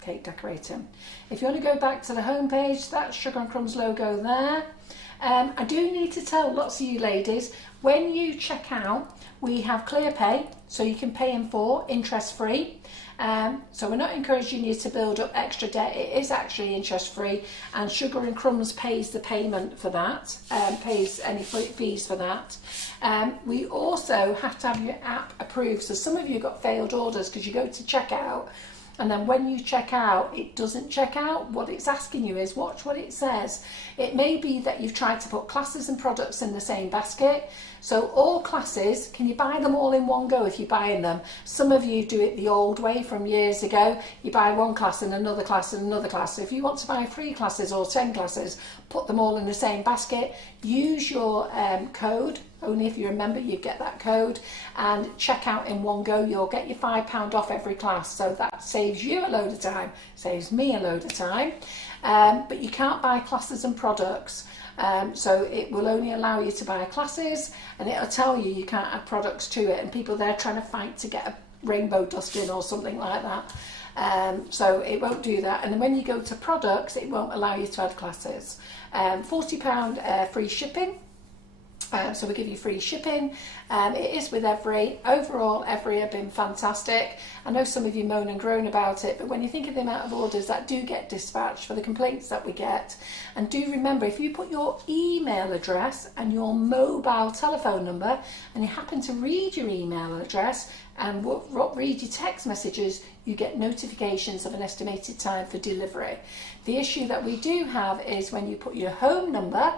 cake decorating. If you want to go back to the home page, that's Sugar and Crumbs logo there. I do need to tell lots of you ladies, when you check out, we have clear pay, so you can pay in full, interest free. So we're not encouraging you to build up extra debt. It is actually interest free, and Sugar and Crumbs pays the payment for that, pays any fees for that. We also have to have your app approved. So some of you got failed orders because you go to checkout And then when you check out, it doesn't check out. What it's asking you is, watch what it says. It may be that you've tried to put classes and products in the same basket. So all classes, can you buy them all in one go if you're buying them? Some of you do it the old way from years ago. You buy one class and another class and another class. So if you want to buy 3 classes or 10 classes, put them all in the same basket. Use your code. Only if you remember, you get that code, and check out in one go. You'll get your £5 off every class, so that saves you a load of time, saves me a load of time. But you can't buy classes and products, so it will only allow you to buy classes, and it'll tell you can't add products to it, and people there trying to fight to get a rainbow dustbin or something like that. So it won't do that. And then when you go to products, it won't allow you to add classes. £40 free shipping. So we give you free shipping. It is with Every. Overall, Every have been fantastic. I know some of you moan and groan about it, but when you think of the amount of orders that do get dispatched, for the complaints that we get, and do remember, if you put your email address and your mobile telephone number, and you happen to read your email address and read your text messages, you get notifications of an estimated time for delivery. The issue that we do have is when you put your home number,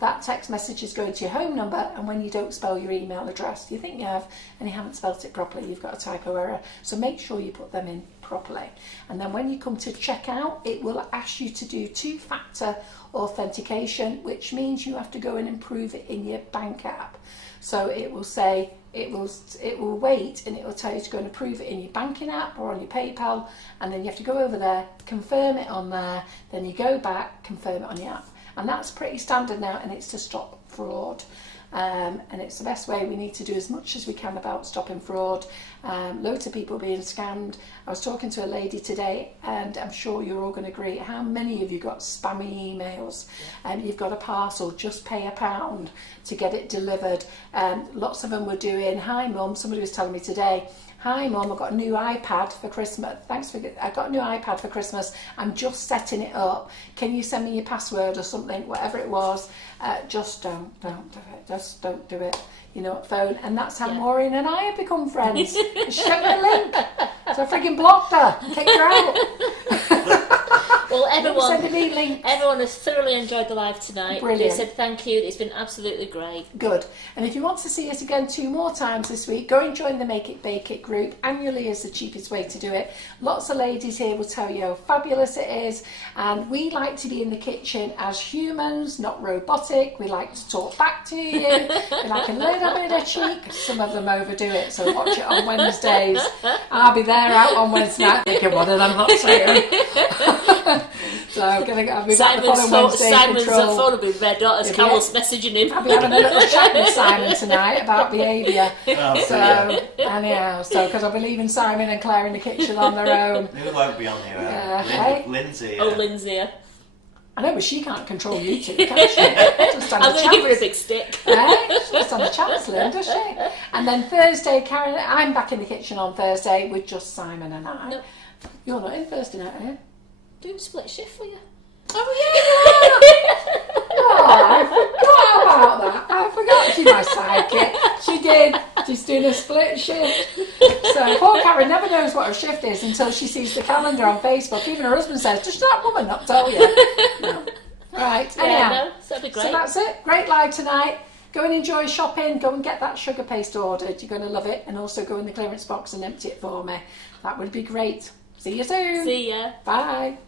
that text message is going to your home number, and when you don't spell your email address, you think you have and you haven't spelt it properly, you've got a typo error. So make sure you put them in properly. And then when you come to checkout, it will ask you to do 2-factor authentication, which means you have to go and improve it in your bank app. So it will say, it will wait, and it will tell you to go and approve it in your banking app or on your PayPal, and then you have to go over there, confirm it on there, then you go back, confirm it on your app. And that's pretty standard now, and it's to stop fraud. And it's the best way. We need to do as much as we can about stopping fraud. Loads of people being scammed. I was talking to a lady today, and I'm sure you're all going to agree. How many of you got spammy emails? You've got a parcel, just pay £1 to get it delivered. Lots of them were doing, hi mum, somebody was telling me today, hi mum, I got a new iPad for Christmas. I got a new iPad for Christmas. I'm just setting it up. Can you send me your password or something, whatever it was? Just don't do it. Just don't do it. You know, phone. And that's how Maureen and I have become friends. She sent me a link. So I freaking blocked her, kicked her out. Well, everyone has thoroughly enjoyed the live tonight. Brilliant. They said thank you. It's been absolutely great. Good. And if you want to see us again 2 more times this week, go and join the Make It Bake It group. Annually is the cheapest way to do it. Lots of ladies here will tell you how fabulous it is. And we like to be in the kitchen as humans, not robotic. We like to talk back to you. We like a little bit of cheek. Some of them overdo it, so watch it on Wednesdays. I'll be there out on Wednesday night thinking, what did I not say? So I'll be back the following Wednesday. Simon's phone will be red hot as Carol's messaging him. I'll be having a little chat with Simon tonight about behaviour. Anyhow, because I'll be leaving Simon and Claire in the kitchen on their own. Who won't be on here? Lindsay. Oh, Lindsay. I know, but she can't control you two, can she? I'm going to give her a big stick. She doesn't stand a chance, Lynn, does she? And then Thursday, Karen, I'm back in the kitchen on Thursday with just Simon and I. No. You're not in Thursday night, are you? Doing split shift for you. Oh yeah! Oh, I forgot about that. I forgot she's my sidekick. She did. She's doing a split shift. So poor Karen never knows what her shift is until she sees the calendar on Facebook. Even her husband says, "Does that woman not tell you?" No. Right. Anyhow, that'd be great. So that's it. Great live tonight. Go and enjoy shopping. Go and get that sugar paste ordered. You're going to love it. And also go in the clearance box and empty it for me. That would be great. See you soon. See ya. Bye.